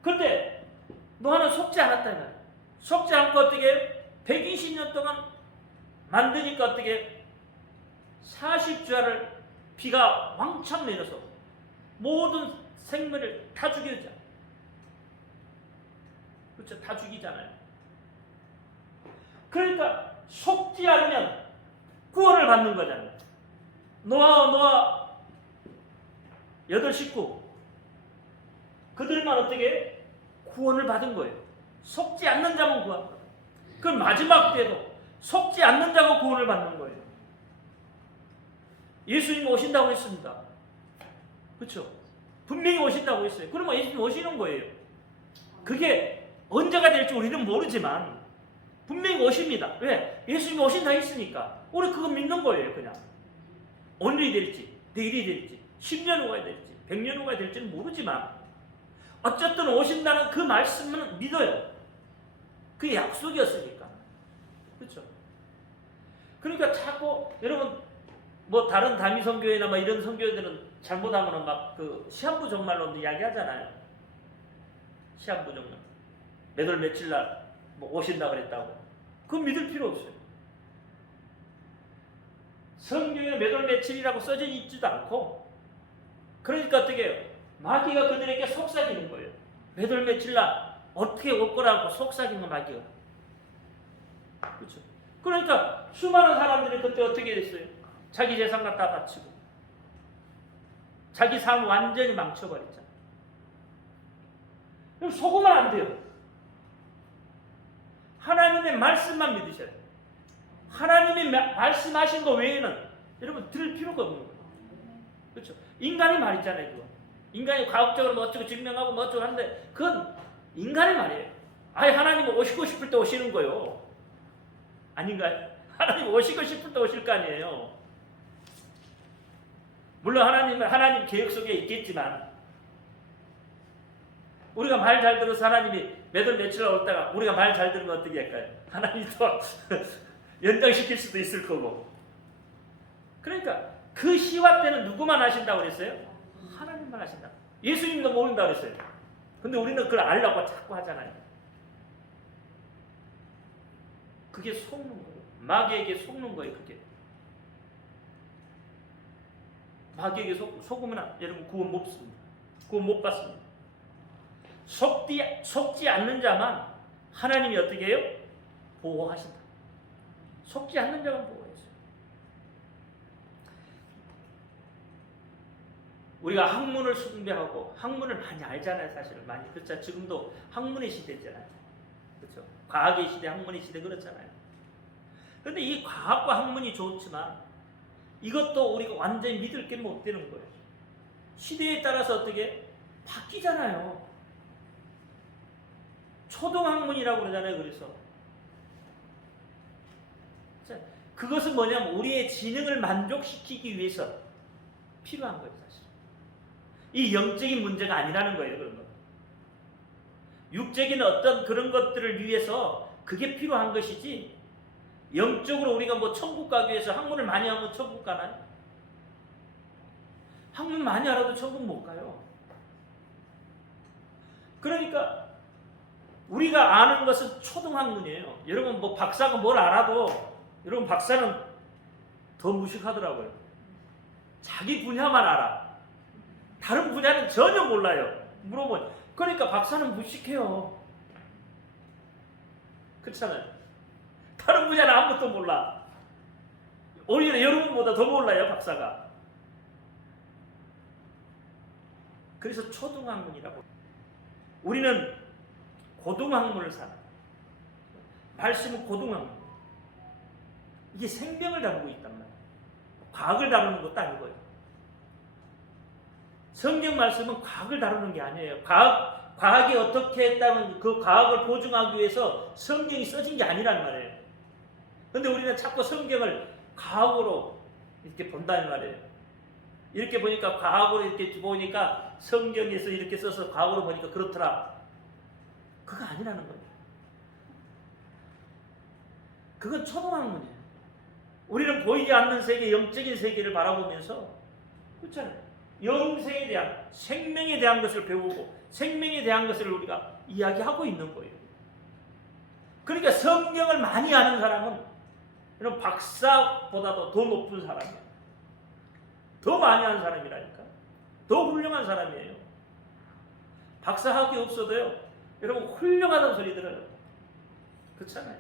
그런데 노아는 속지 않았다 이 말이에요. 속지 않고 어떻게 해요? 120년 동안 만드니까 어떻게 해요? 40주야를 비가 왕창 내려서 모든 생물을 다 죽이자. 그렇죠? 다 죽이잖아요. 그러니까 속지 않으면 구원을 받는 거잖아요. 노아 8식구 그들만 어떻게 해요? 구원을 받은 거예요. 속지 않는 자만 구원. 그럼 마지막 때도 속지 않는 자가 구원을 받는 거예요. 예수님 오신다고 했습니다. 그렇죠? 분명히 오신다고 했어요. 그러면 예수님 오시는 거예요. 그게 언제가 될지 우리는 모르지만 분명히 오십니다. 왜? 예수님이 오신다 했으니까 우리 그거 믿는 거예요. 그냥 오늘이 될지 내일이 될지 10년 후가 될지 100년 후가 될지는 모르지만 어쨌든 오신다는 그 말씀은 믿어요. 그게 약속이었으니까. 그렇죠? 그러니까 자꾸 여러분 뭐 다른 다미 선교회나 막 이런 선교회들은 잘못하면 막 그 시한부 종말론도 이야기하잖아요. 시한부 종말. 몇 월 며칠 날 뭐 오신다 그랬다고. 그거 믿을 필요 없어요. 성경에 몇 월 며칠이라고 써져 있지도 않고 그러니까 어떻게 해요? 마귀가 그들에게 속삭이는 거예요. 몇 월 며칠 날 어떻게 올 거라고 속삭이는 마귀가. 그렇죠? 그러니까 수많은 사람들이 그때 어떻게 됐어요? 자기 재산 갖다 바치고 자기 삶 완전히 망쳐버렸잖아요. 그럼 속으면 안 돼요. 하나님의 말씀만 믿으셔야 돼요. 하나님이 말씀하신 거 외에는 여러분 들을 필요가 없는 거예요. 그렇죠? 인간의 말이잖아요. 그거. 인간이 과학적으로 뭐 어쩌고 증명하고 뭐 어쩌고 하는데 그건 인간의 말이에요. 아예 하나님은 오시고 싶을 때 오시는 거예요. 아닌가요? 하나님 오시고 싶을 때 오실 거 아니에요. 물론 하나님은 하나님 계획 속에 있겠지만 우리가 말 잘 들어서 하나님이 몇 월 며칠 올다가 우리가 말 잘 들으면 어떻게 할까요? 하나님이 또 연장시킬 수도 있을 거고. 그러니까 그 시와 때는 누구만 하신다고 그랬어요? 하나님만 하신다. 예수님도 모른다고 그랬어요. 근데 우리는 그걸 알려고 자꾸 하잖아요. 그게 속는 거예요. 마귀에게 속는 거예요. 그게. 마귀에게 속으면 여러분 구원 못 받습니다. 구원 못 받습니다. 속지 않는 자만 하나님이 어떻게 해요? 보호하신다. 속지 않는 자만 보호해줘요. 우리가 학문을 숭배하고 학문을 많이 알잖아요. 사실은 많이. 그렇죠. 지금도 학문의 시대잖아요. 그렇죠. 과학의 시대, 학문의 시대 그렇잖아요. 그런데 이 과학과 학문이 좋지만 이것도 우리가 완전히 믿을 게 못 되는 거예요. 시대에 따라서 어떻게 바뀌잖아요. 초등학문이라고 그러잖아요. 그래서 그것은 뭐냐면 우리의 지능을 만족시키기 위해서 필요한 거예요. 사실 이 영적인 문제가 아니라는 거예요. 그런 거. 육적인 어떤 그런 것들을 위해서 그게 필요한 것이지 영적으로 우리가 뭐 천국 가기 위해서 학문을 많이 하면 천국 가나요? 학문 많이 알아도 천국 못 가요. 그러니까 우리가 아는 것은 초등학문이에요. 여러분 뭐 박사가 뭘 알아도 여러분 박사는 더 무식하더라고요. 자기 분야만 알아. 다른 분야는 전혀 몰라요. 물어보면 그러니까 박사는 무식해요. 그렇잖아요. 다른 분야는 아무것도 몰라. 오히려 여러분보다 더 몰라요. 박사가. 그래서 초등학문이라고. 우리는 고등학문을 사는 말씀은 고등학문. 이게 생명을 다루고 있단 말이에요. 과학을 다루는 것도 아니고요. 성경 말씀은 과학을 다루는 게 아니에요. 과학이 어떻게 했다면 그 과학을 보증하기 위해서 성경이 써진 게 아니란 말이에요. 그런데 우리는 자꾸 성경을 과학으로 이렇게 본다는 말이에요. 이렇게 보니까 과학으로 이렇게 보니까 성경에서 이렇게 써서 과거로 보니까 그렇더라. 그거 아니라는 거예요. 그건 초등학문이에요. 우리는 보이지 않는 세계, 영적인 세계를 바라보면서 그렇잖아요. 영생에 대한, 생명에 대한 것을 배우고 생명에 대한 것을 우리가 이야기하고 있는 거예요. 그러니까 성경을 많이 아는 사람은 이런 박사보다도 더 높은 사람이에요. 더 많이 아는 사람이라니까. 더 훌륭한 사람이에요. 박사학위 없어도요, 여러분 훌륭하다는 소리 들어요. 그렇잖아요.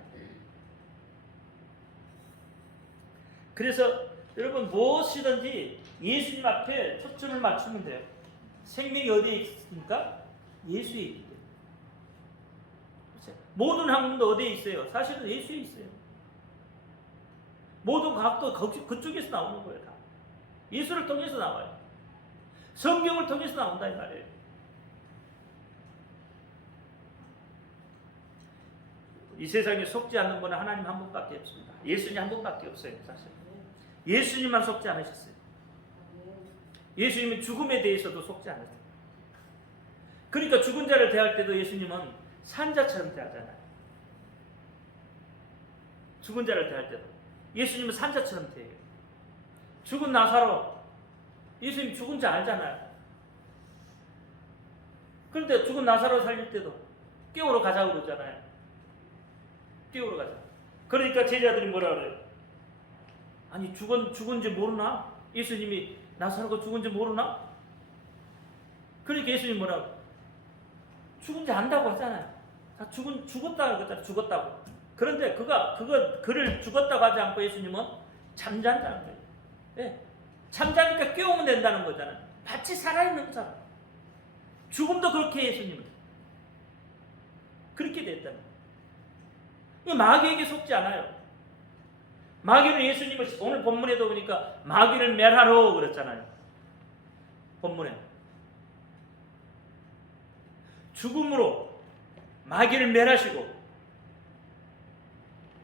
그래서 여러분 무엇이든지 예수님 앞에 초점을 맞추면 돼요. 생명이 어디에 있습니까? 예수에 있기 때문에. 모든 학문도 어디에 있어요? 사실은 예수에 있어요. 모든 과학도 그쪽에서 나오는 거예요. 다. 예수를 통해서 나와요. 성경을 통해서 나온다 이 말이에요. 이 세상에 속지 않는 분은 하나님 한 분밖에 없습니다. 예수님 한 분밖에 없어요. 사실 예수님만 속지 않으셨어요. 예수님은 죽음에 대해서도 속지 않으셨어요. 그러니까 죽은 자를 대할 때도 예수님은 산자처럼 대하잖아요. 죽은 자를 대할 때도 예수님은 산자처럼 대해요. 죽은 나사로, 예수님 죽은 자 알잖아요. 그런데 죽은 나사로 살릴 때도 깨우러 가자고 그러잖아요. 깨우러 가자. 그러니까 제자들이 뭐라 그래요? 아니 죽은지 모르나? 예수님이 나사로가 죽은지 모르나? 그러니까 예수님 뭐라고? 죽은지 안다고 하잖아요. 다 죽었다고 그랬잖아요. 죽었다고. 그런데 그를 죽었다고 하지 않고 예수님은 잠잔다는 거예요. 네. 잠자니까 깨우면 된다는 거잖아요. 마치 살아있는 거잖아요. 죽음도 그렇게 예수님은 그렇게 됐다는 거예요. 이 마귀에게 속지 않아요. 마귀는 예수님을 오늘 본문에도 보니까 마귀를 멸하러 그랬잖아요. 본문에 죽음으로 마귀를 멸하시고,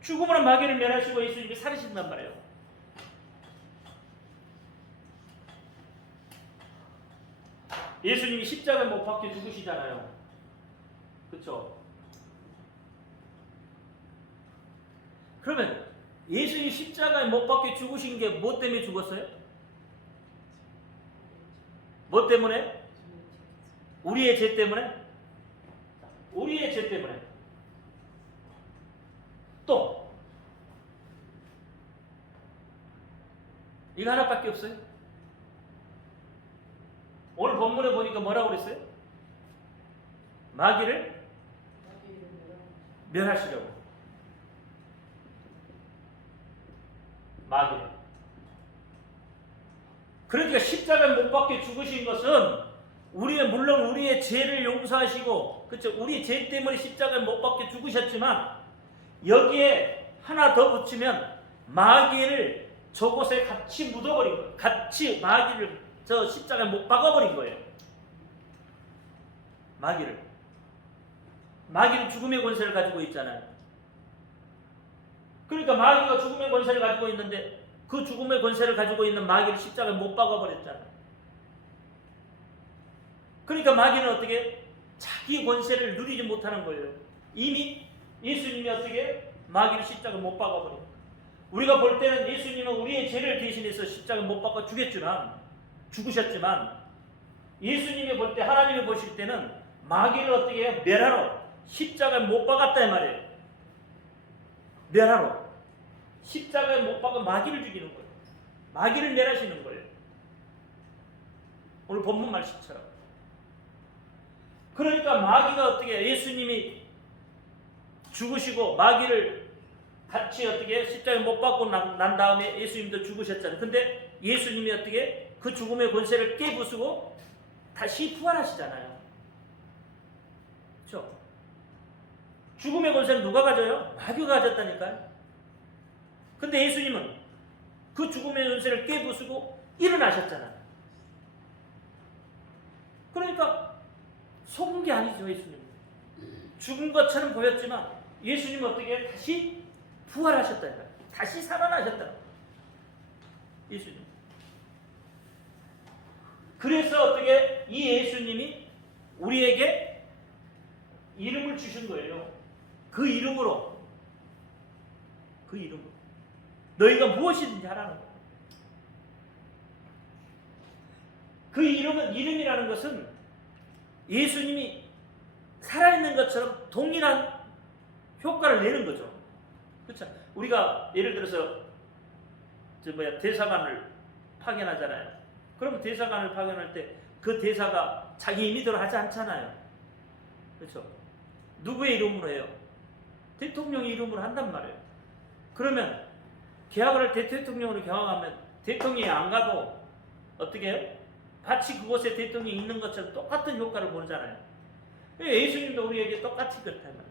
죽음으로 마귀를 멸하시고 예수님이 살으신단 말이에요. 예수님이 십자가에 못 박혀 죽으시잖아요. 그렇죠? 그러면 예수님이 십자가에 못 박혀 죽으신 게 뭐 때문에 죽었어요? 뭐 때문에? 우리의 죄 때문에? 우리의 죄 때문에. 또 이거 하나밖에 없어요. 오늘 본문에 보니까 뭐라고 그랬어요? 마귀를 멸하시려고. 마귀를. 그러니까 십자가에 못 박혀 죽으신 것은 물론 우리의 죄를 용서하시고, 그렇죠? 우리 죄 때문에 십자가에 못 박혀 죽으셨지만, 여기에 하나 더 붙이면 마귀를 저곳에 같이 묻어버린 거예요. 같이 마귀를 저 십자가에 못 박아버린 거예요. 마귀는 죽음의 권세를 가지고 있잖아요. 그러니까 마귀가 죽음의 권세를 가지고 있는데 그 죽음의 권세를 가지고 있는 마귀를 십자가에 못 박아버렸잖아요. 그러니까 마귀는 어떻게? 자기 권세를 누리지 못하는 거예요. 이미 예수님이 어떻게? 마귀를 십자가에 못 박아버린 거예요. 우리가 볼 때는 예수님은 우리의 죄를 대신해서 십자가에 못 박아 죽으셨지만, 예수님이 볼 때, 하나님이 보실 때는 마귀를 어떻게 해요? 멸하러 십자가에 못 박았다 이 말이에요. 멸하러 십자가에 못 박아 마귀를 죽이는 거예요. 마귀를 멸하시는 거예요. 오늘 본문 말씀처럼. 그러니까 마귀가 어떻게, 예수님이 죽으시고 마귀를 같이 어떻게 십자가에 못 박고 난 다음에 예수님도 죽으셨잖아요. 근데 예수님이 어떻게 그 죽음의 권세를 깨부수고 다시 부활하시잖아요. 그렇죠? 죽음의 권세는 누가 가져요? 마귀가 가졌다니까요. 근데 예수님은 그 죽음의 권세를 깨부수고 일어나셨잖아요. 그러니까 속은 게 아니죠. 예수님은 죽은 것처럼 보였지만 예수님은 어떻게 다시 부활하셨다. 다시 살아나셨다. 예수님. 그래서 어떻게 이 예수님이 우리에게 이름을 주신 거예요. 그 이름으로 너희가 무엇이든지 하라는 거예요. 그 이름이라는 것은 예수님이 살아있는 것처럼 동일한 효과를 내는 거죠. 그렇죠? 우리가 예를 들어서 대사관을 파견하잖아요. 그러면 대사관을 파견할 때 그 대사가 자기 임의대로 하지 않잖아요. 그렇죠? 누구의 이름으로 해요? 대통령의 이름으로 한단 말이에요. 그러면 개학을 할 때 대통령으로 개학하면 대통령이 안 가도 어떻게 해요? 같이 그곳에 대통령이 있는 것처럼 똑같은 효과를 보잖아요. 예수님도 우리에게 똑같이 그렇다면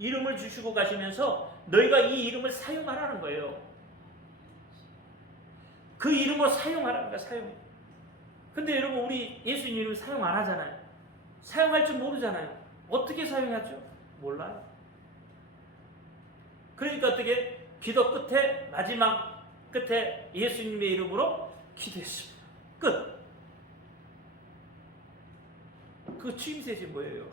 이름을 주시고 가시면서 너희가 이 이름을 사용하라는 거예요. 그 이름으로 사용하라는 거야. 사용. 근데 여러분 우리 예수님 이름을 사용 안 하잖아요. 사용할 줄 모르잖아요. 어떻게 사용하죠? 몰라요. 그러니까 어떻게 기도 끝에 마지막 끝에 예수님의 이름으로 기도했습니다. 끝. 그 취임새지 뭐예요?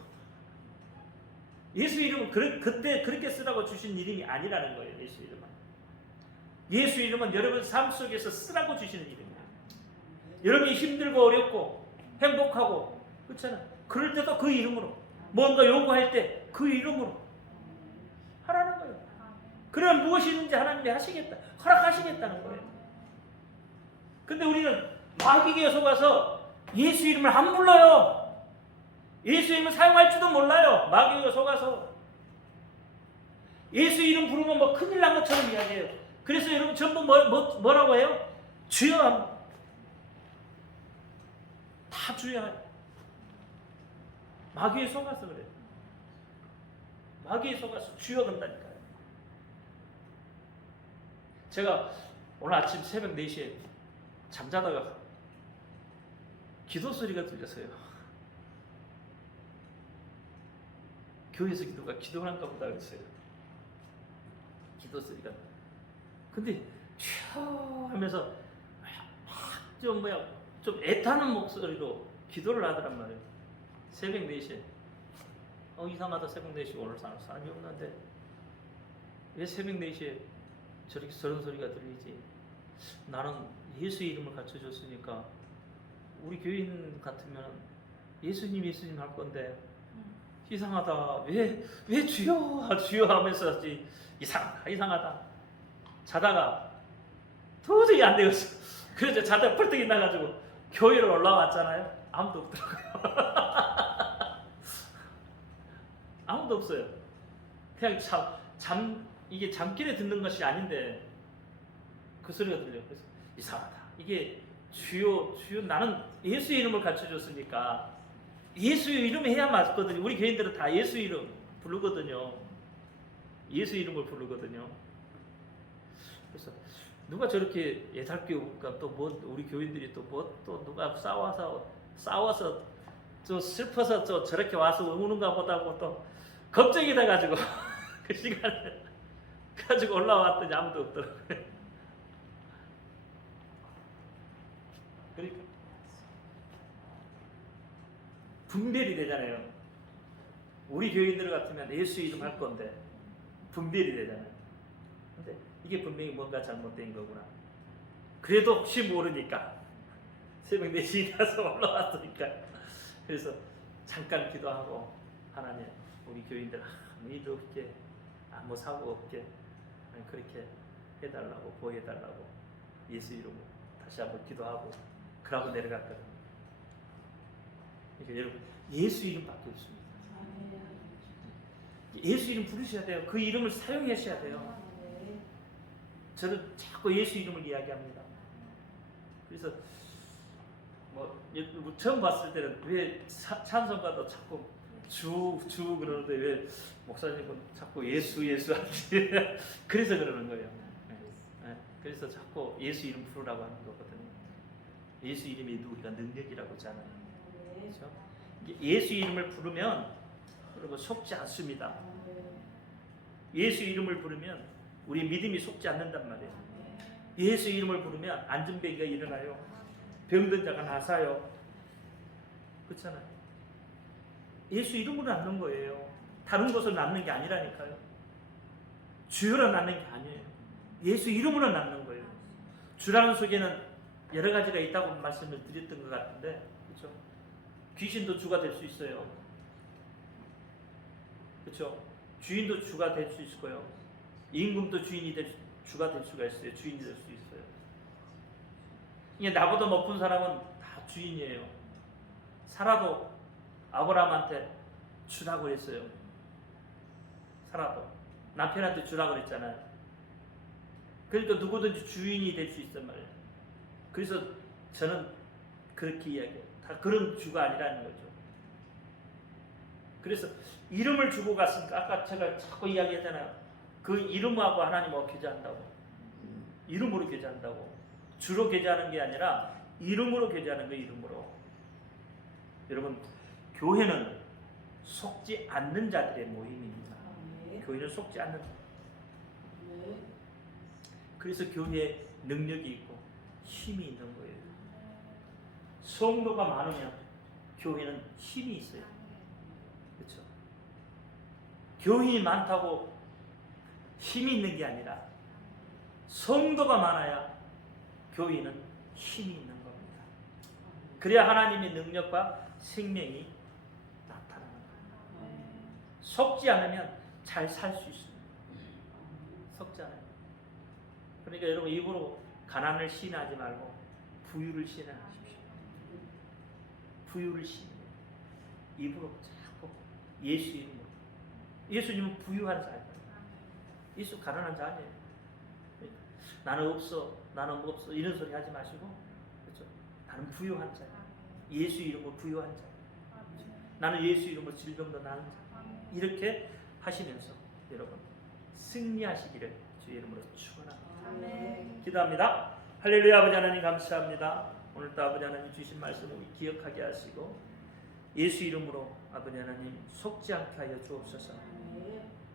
예수 이름은 그때 그렇게 쓰라고 주신 이름이 아니라는 거예요. 예수 이름은. 예수 이름은 여러분 삶 속에서 쓰라고 주시는 이름이에요. 여러분이 힘들고 어렵고 행복하고 그렇잖아요. 그럴 때도 그 이름으로 뭔가 요구할 때 그 이름으로 하라는 거예요. 그럼 무엇이든지 하나님이 하시겠다. 허락하시겠다는 거예요. 근데 우리는 마귀에게 속아서 예수 이름을 안 불러요. 예수 이름을 사용할지도 몰라요. 마귀에게 속아서. 예수 이름 부르면 뭐 큰일 난 것처럼 이야기해요. 그래서 여러분 전부 뭐라고 해요? 주여. 다 주여. 마귀에 속아서 그래요. 마귀에 속아서 주여 간다니까요. 제가 오늘 아침 새벽 4시에 잠자다가 기도 소리가 들렸어요. 교회에서 기도하는가 보다 그랬어요. 기도 소리가. 근데 휘 하면서 좀 애타는 목소리로 기도를 하더란 말이에요. 새벽 4시에. 이상하다. 새벽 4시에 오늘 사람이 없는데 왜 새벽 4시에 저런 소리가 들리지? 나는 예수 이름을 갖춰줬으니까 우리 교인 같으면 예수님 할 건데 이상하다. 왜 주여 하면서 이상하다. 자다가 도저히 안 되겠어. 그래서 자다가 벌떡 일어나가지고 교회를 올라왔잖아요. 아무도 없더라고요. 아무도 없어요. 그냥 이게 잠길에 듣는 것이 아닌데 그 소리가 들려요. 그래서 이상하다. 이게 주여 나는 예수 이름을 갖춰줬으니까 예수 이름 해야 맞거든요. 우리 교인들은 다 예수 이름 부르거든요. 예수 이름을 부르거든요. 그래서 누가 저렇게 예살피우니까 또 우리 교인들이 또 누가 싸워서 저 슬퍼서 저렇게 와서 우는가 보다 하고 또 걱정이 돼가지고 그 시간에 가지고 올라왔더니 아무도 없더라고요. 그러니까 분별이 되잖아요. 우리 교인들 같으면 예수 이름 할 건데 분별이 되잖아요. 근데 이게 분명히 뭔가 잘못된 거구나. 그래도 혹시 모르니까 새벽 4시에 가서 올라왔으니까 그래서 잠깐 기도하고 하나님 우리 교인들 아무 일 없게 아무 사고 없게 그렇게 해달라고 보호해달라고 예수 이름으로 다시 한번 기도하고 그러고 내려갔거든요. 그러니까 여러분 예수 이름밖에 없습니다. 예수 이름 부르셔야 돼요. 그 이름을 사용하셔야 돼요. 저는 자꾸 예수 이름을 이야기합니다. 그래서 처음 봤을 때는 왜 찬송가도 자꾸 주 그러는데 왜 목사님은 자꾸 예수 하지? 그래서 그러는 거예요. 그래서 자꾸 예수 이름 부르라고 하는 거거든요. 예수 이름이 우리가 능력이라고 하잖아요. 그렇죠? 예수 이름을 부르면 그리고 속지 않습니다. 예수 이름을 부르면 우리 믿음이 속지 않는단 말이에요. 예수 이름을 부르면 안전뱅이가 일어나요. 병든 자가 나사요. 그렇잖아요. 예수 이름으로 낳는 거예요. 다른 것을 낳는 게 아니라니까요. 주여로 낳는 게 아니에요. 예수 이름으로 낳는 거예요. 주라는 속에는 여러 가지가 있다고 말씀을 드렸던 것 같은데, 그렇죠? 귀신도 주가 될 수 있어요. 그렇죠? 주인도 주가 될 수 있을 거예요. 임금도 주가 될 수가 있어요. 주인이 될 수 있어요. 이게 나보다 높은 사람은 다 주인이에요. 사라도 아브라함한테 주라고 했어요. 사라도 남편한테 주라고 그랬잖아요. 그러니까 누구든지 주인이 될 수 있단 말이에요. 그래서 저는 그렇게 이야기해요. 다 그런 주가 아니라는 거죠. 그래서 이름을 주고 갔으니까 아까 제가 자꾸 이야기했잖아요. 그 이름하고 하나님하고 교제한다고. 이름으로 교제한다고. 주로 교제하는 게 아니라 이름으로 교제하는 거예요. 이름으로. 여러분, 교회는 속지 않는 자들의 모임입니다. 교회는 속지 않는 자들. 그래서 교회에 능력이 있고 힘이 있는 거예요. 성도가 많으면 교회는 힘이 있어요. 그렇죠? 교인이 많다고 힘이 있는 게 아니라 성도가 많아야 교인은 힘이 있는 겁니다. 그래야 하나님의 능력과 생명이 나타나는 거예요. 속지 않으면 잘 살 수 있습니다. 속지 않아요. 그러니까 여러분 입으로 가난을 시인하지 말고 부유를 시인하십시오. 부유를 시인해요. 입으로 자꾸 예수 이름으로. 예수님은 부유한 자예요. 예수 가난한 자 아니에요. 그러니까 나는 없어, 나는 없어 이런 소리 하지 마시고, 그렇죠? 나는 부유한 자예요. 예수 이름으로 부유한 자. 나는 예수 이름으로 질병도 나는 자. 이렇게 하시면서 여러분 승리하시기를 주의 이름으로 축원합니다. 기도합니다. 할렐루야. 아버지 하나님 감사합니다. 오늘도 아버지 하나님 주신 말씀을 기억하게 하시고 예수 이름으로 아버지 하나님 속지 않게 하여 주옵소서.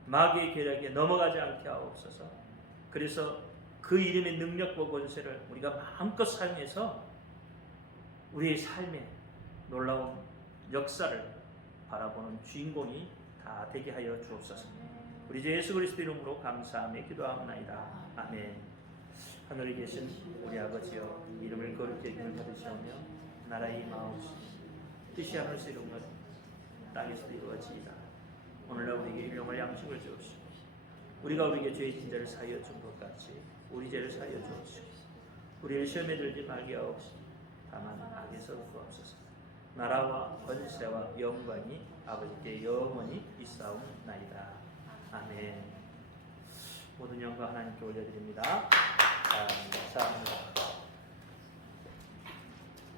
마귀의 계략에 넘어가지 않게 하옵소서. 그래서 그 이름의 능력과 권세를 우리가 마음껏 사용해서 우리의 삶에 놀라운 역사를 바라보는 주인공이 다 되게 하여 주옵소서. 우리 주 예수 그리스도 이름으로 감사하며 기도하옵나이다. 아멘. 하늘에 계신 우리 아버지여, 이름을 거룩히 여김을 받으시오며 나라의 임하옵시며 뜻이 하늘에서 이룬 것 땅에서도 이루어지이다. 오늘날 우리에게 일용할 양식을 주옵시고 우리가 우리에게 죄의 진자를 사하여 준 것 같이 우리 죄를 사하여 주옵시고 우리를 시험에 들지 말게 하옵시고 다만 악에서 구하옵소서. 나라와 권세와 영광이 아버지께 영원히 있사옵나이다. 아멘. 모든 영광 하나님께 올려드립니다. 아멘.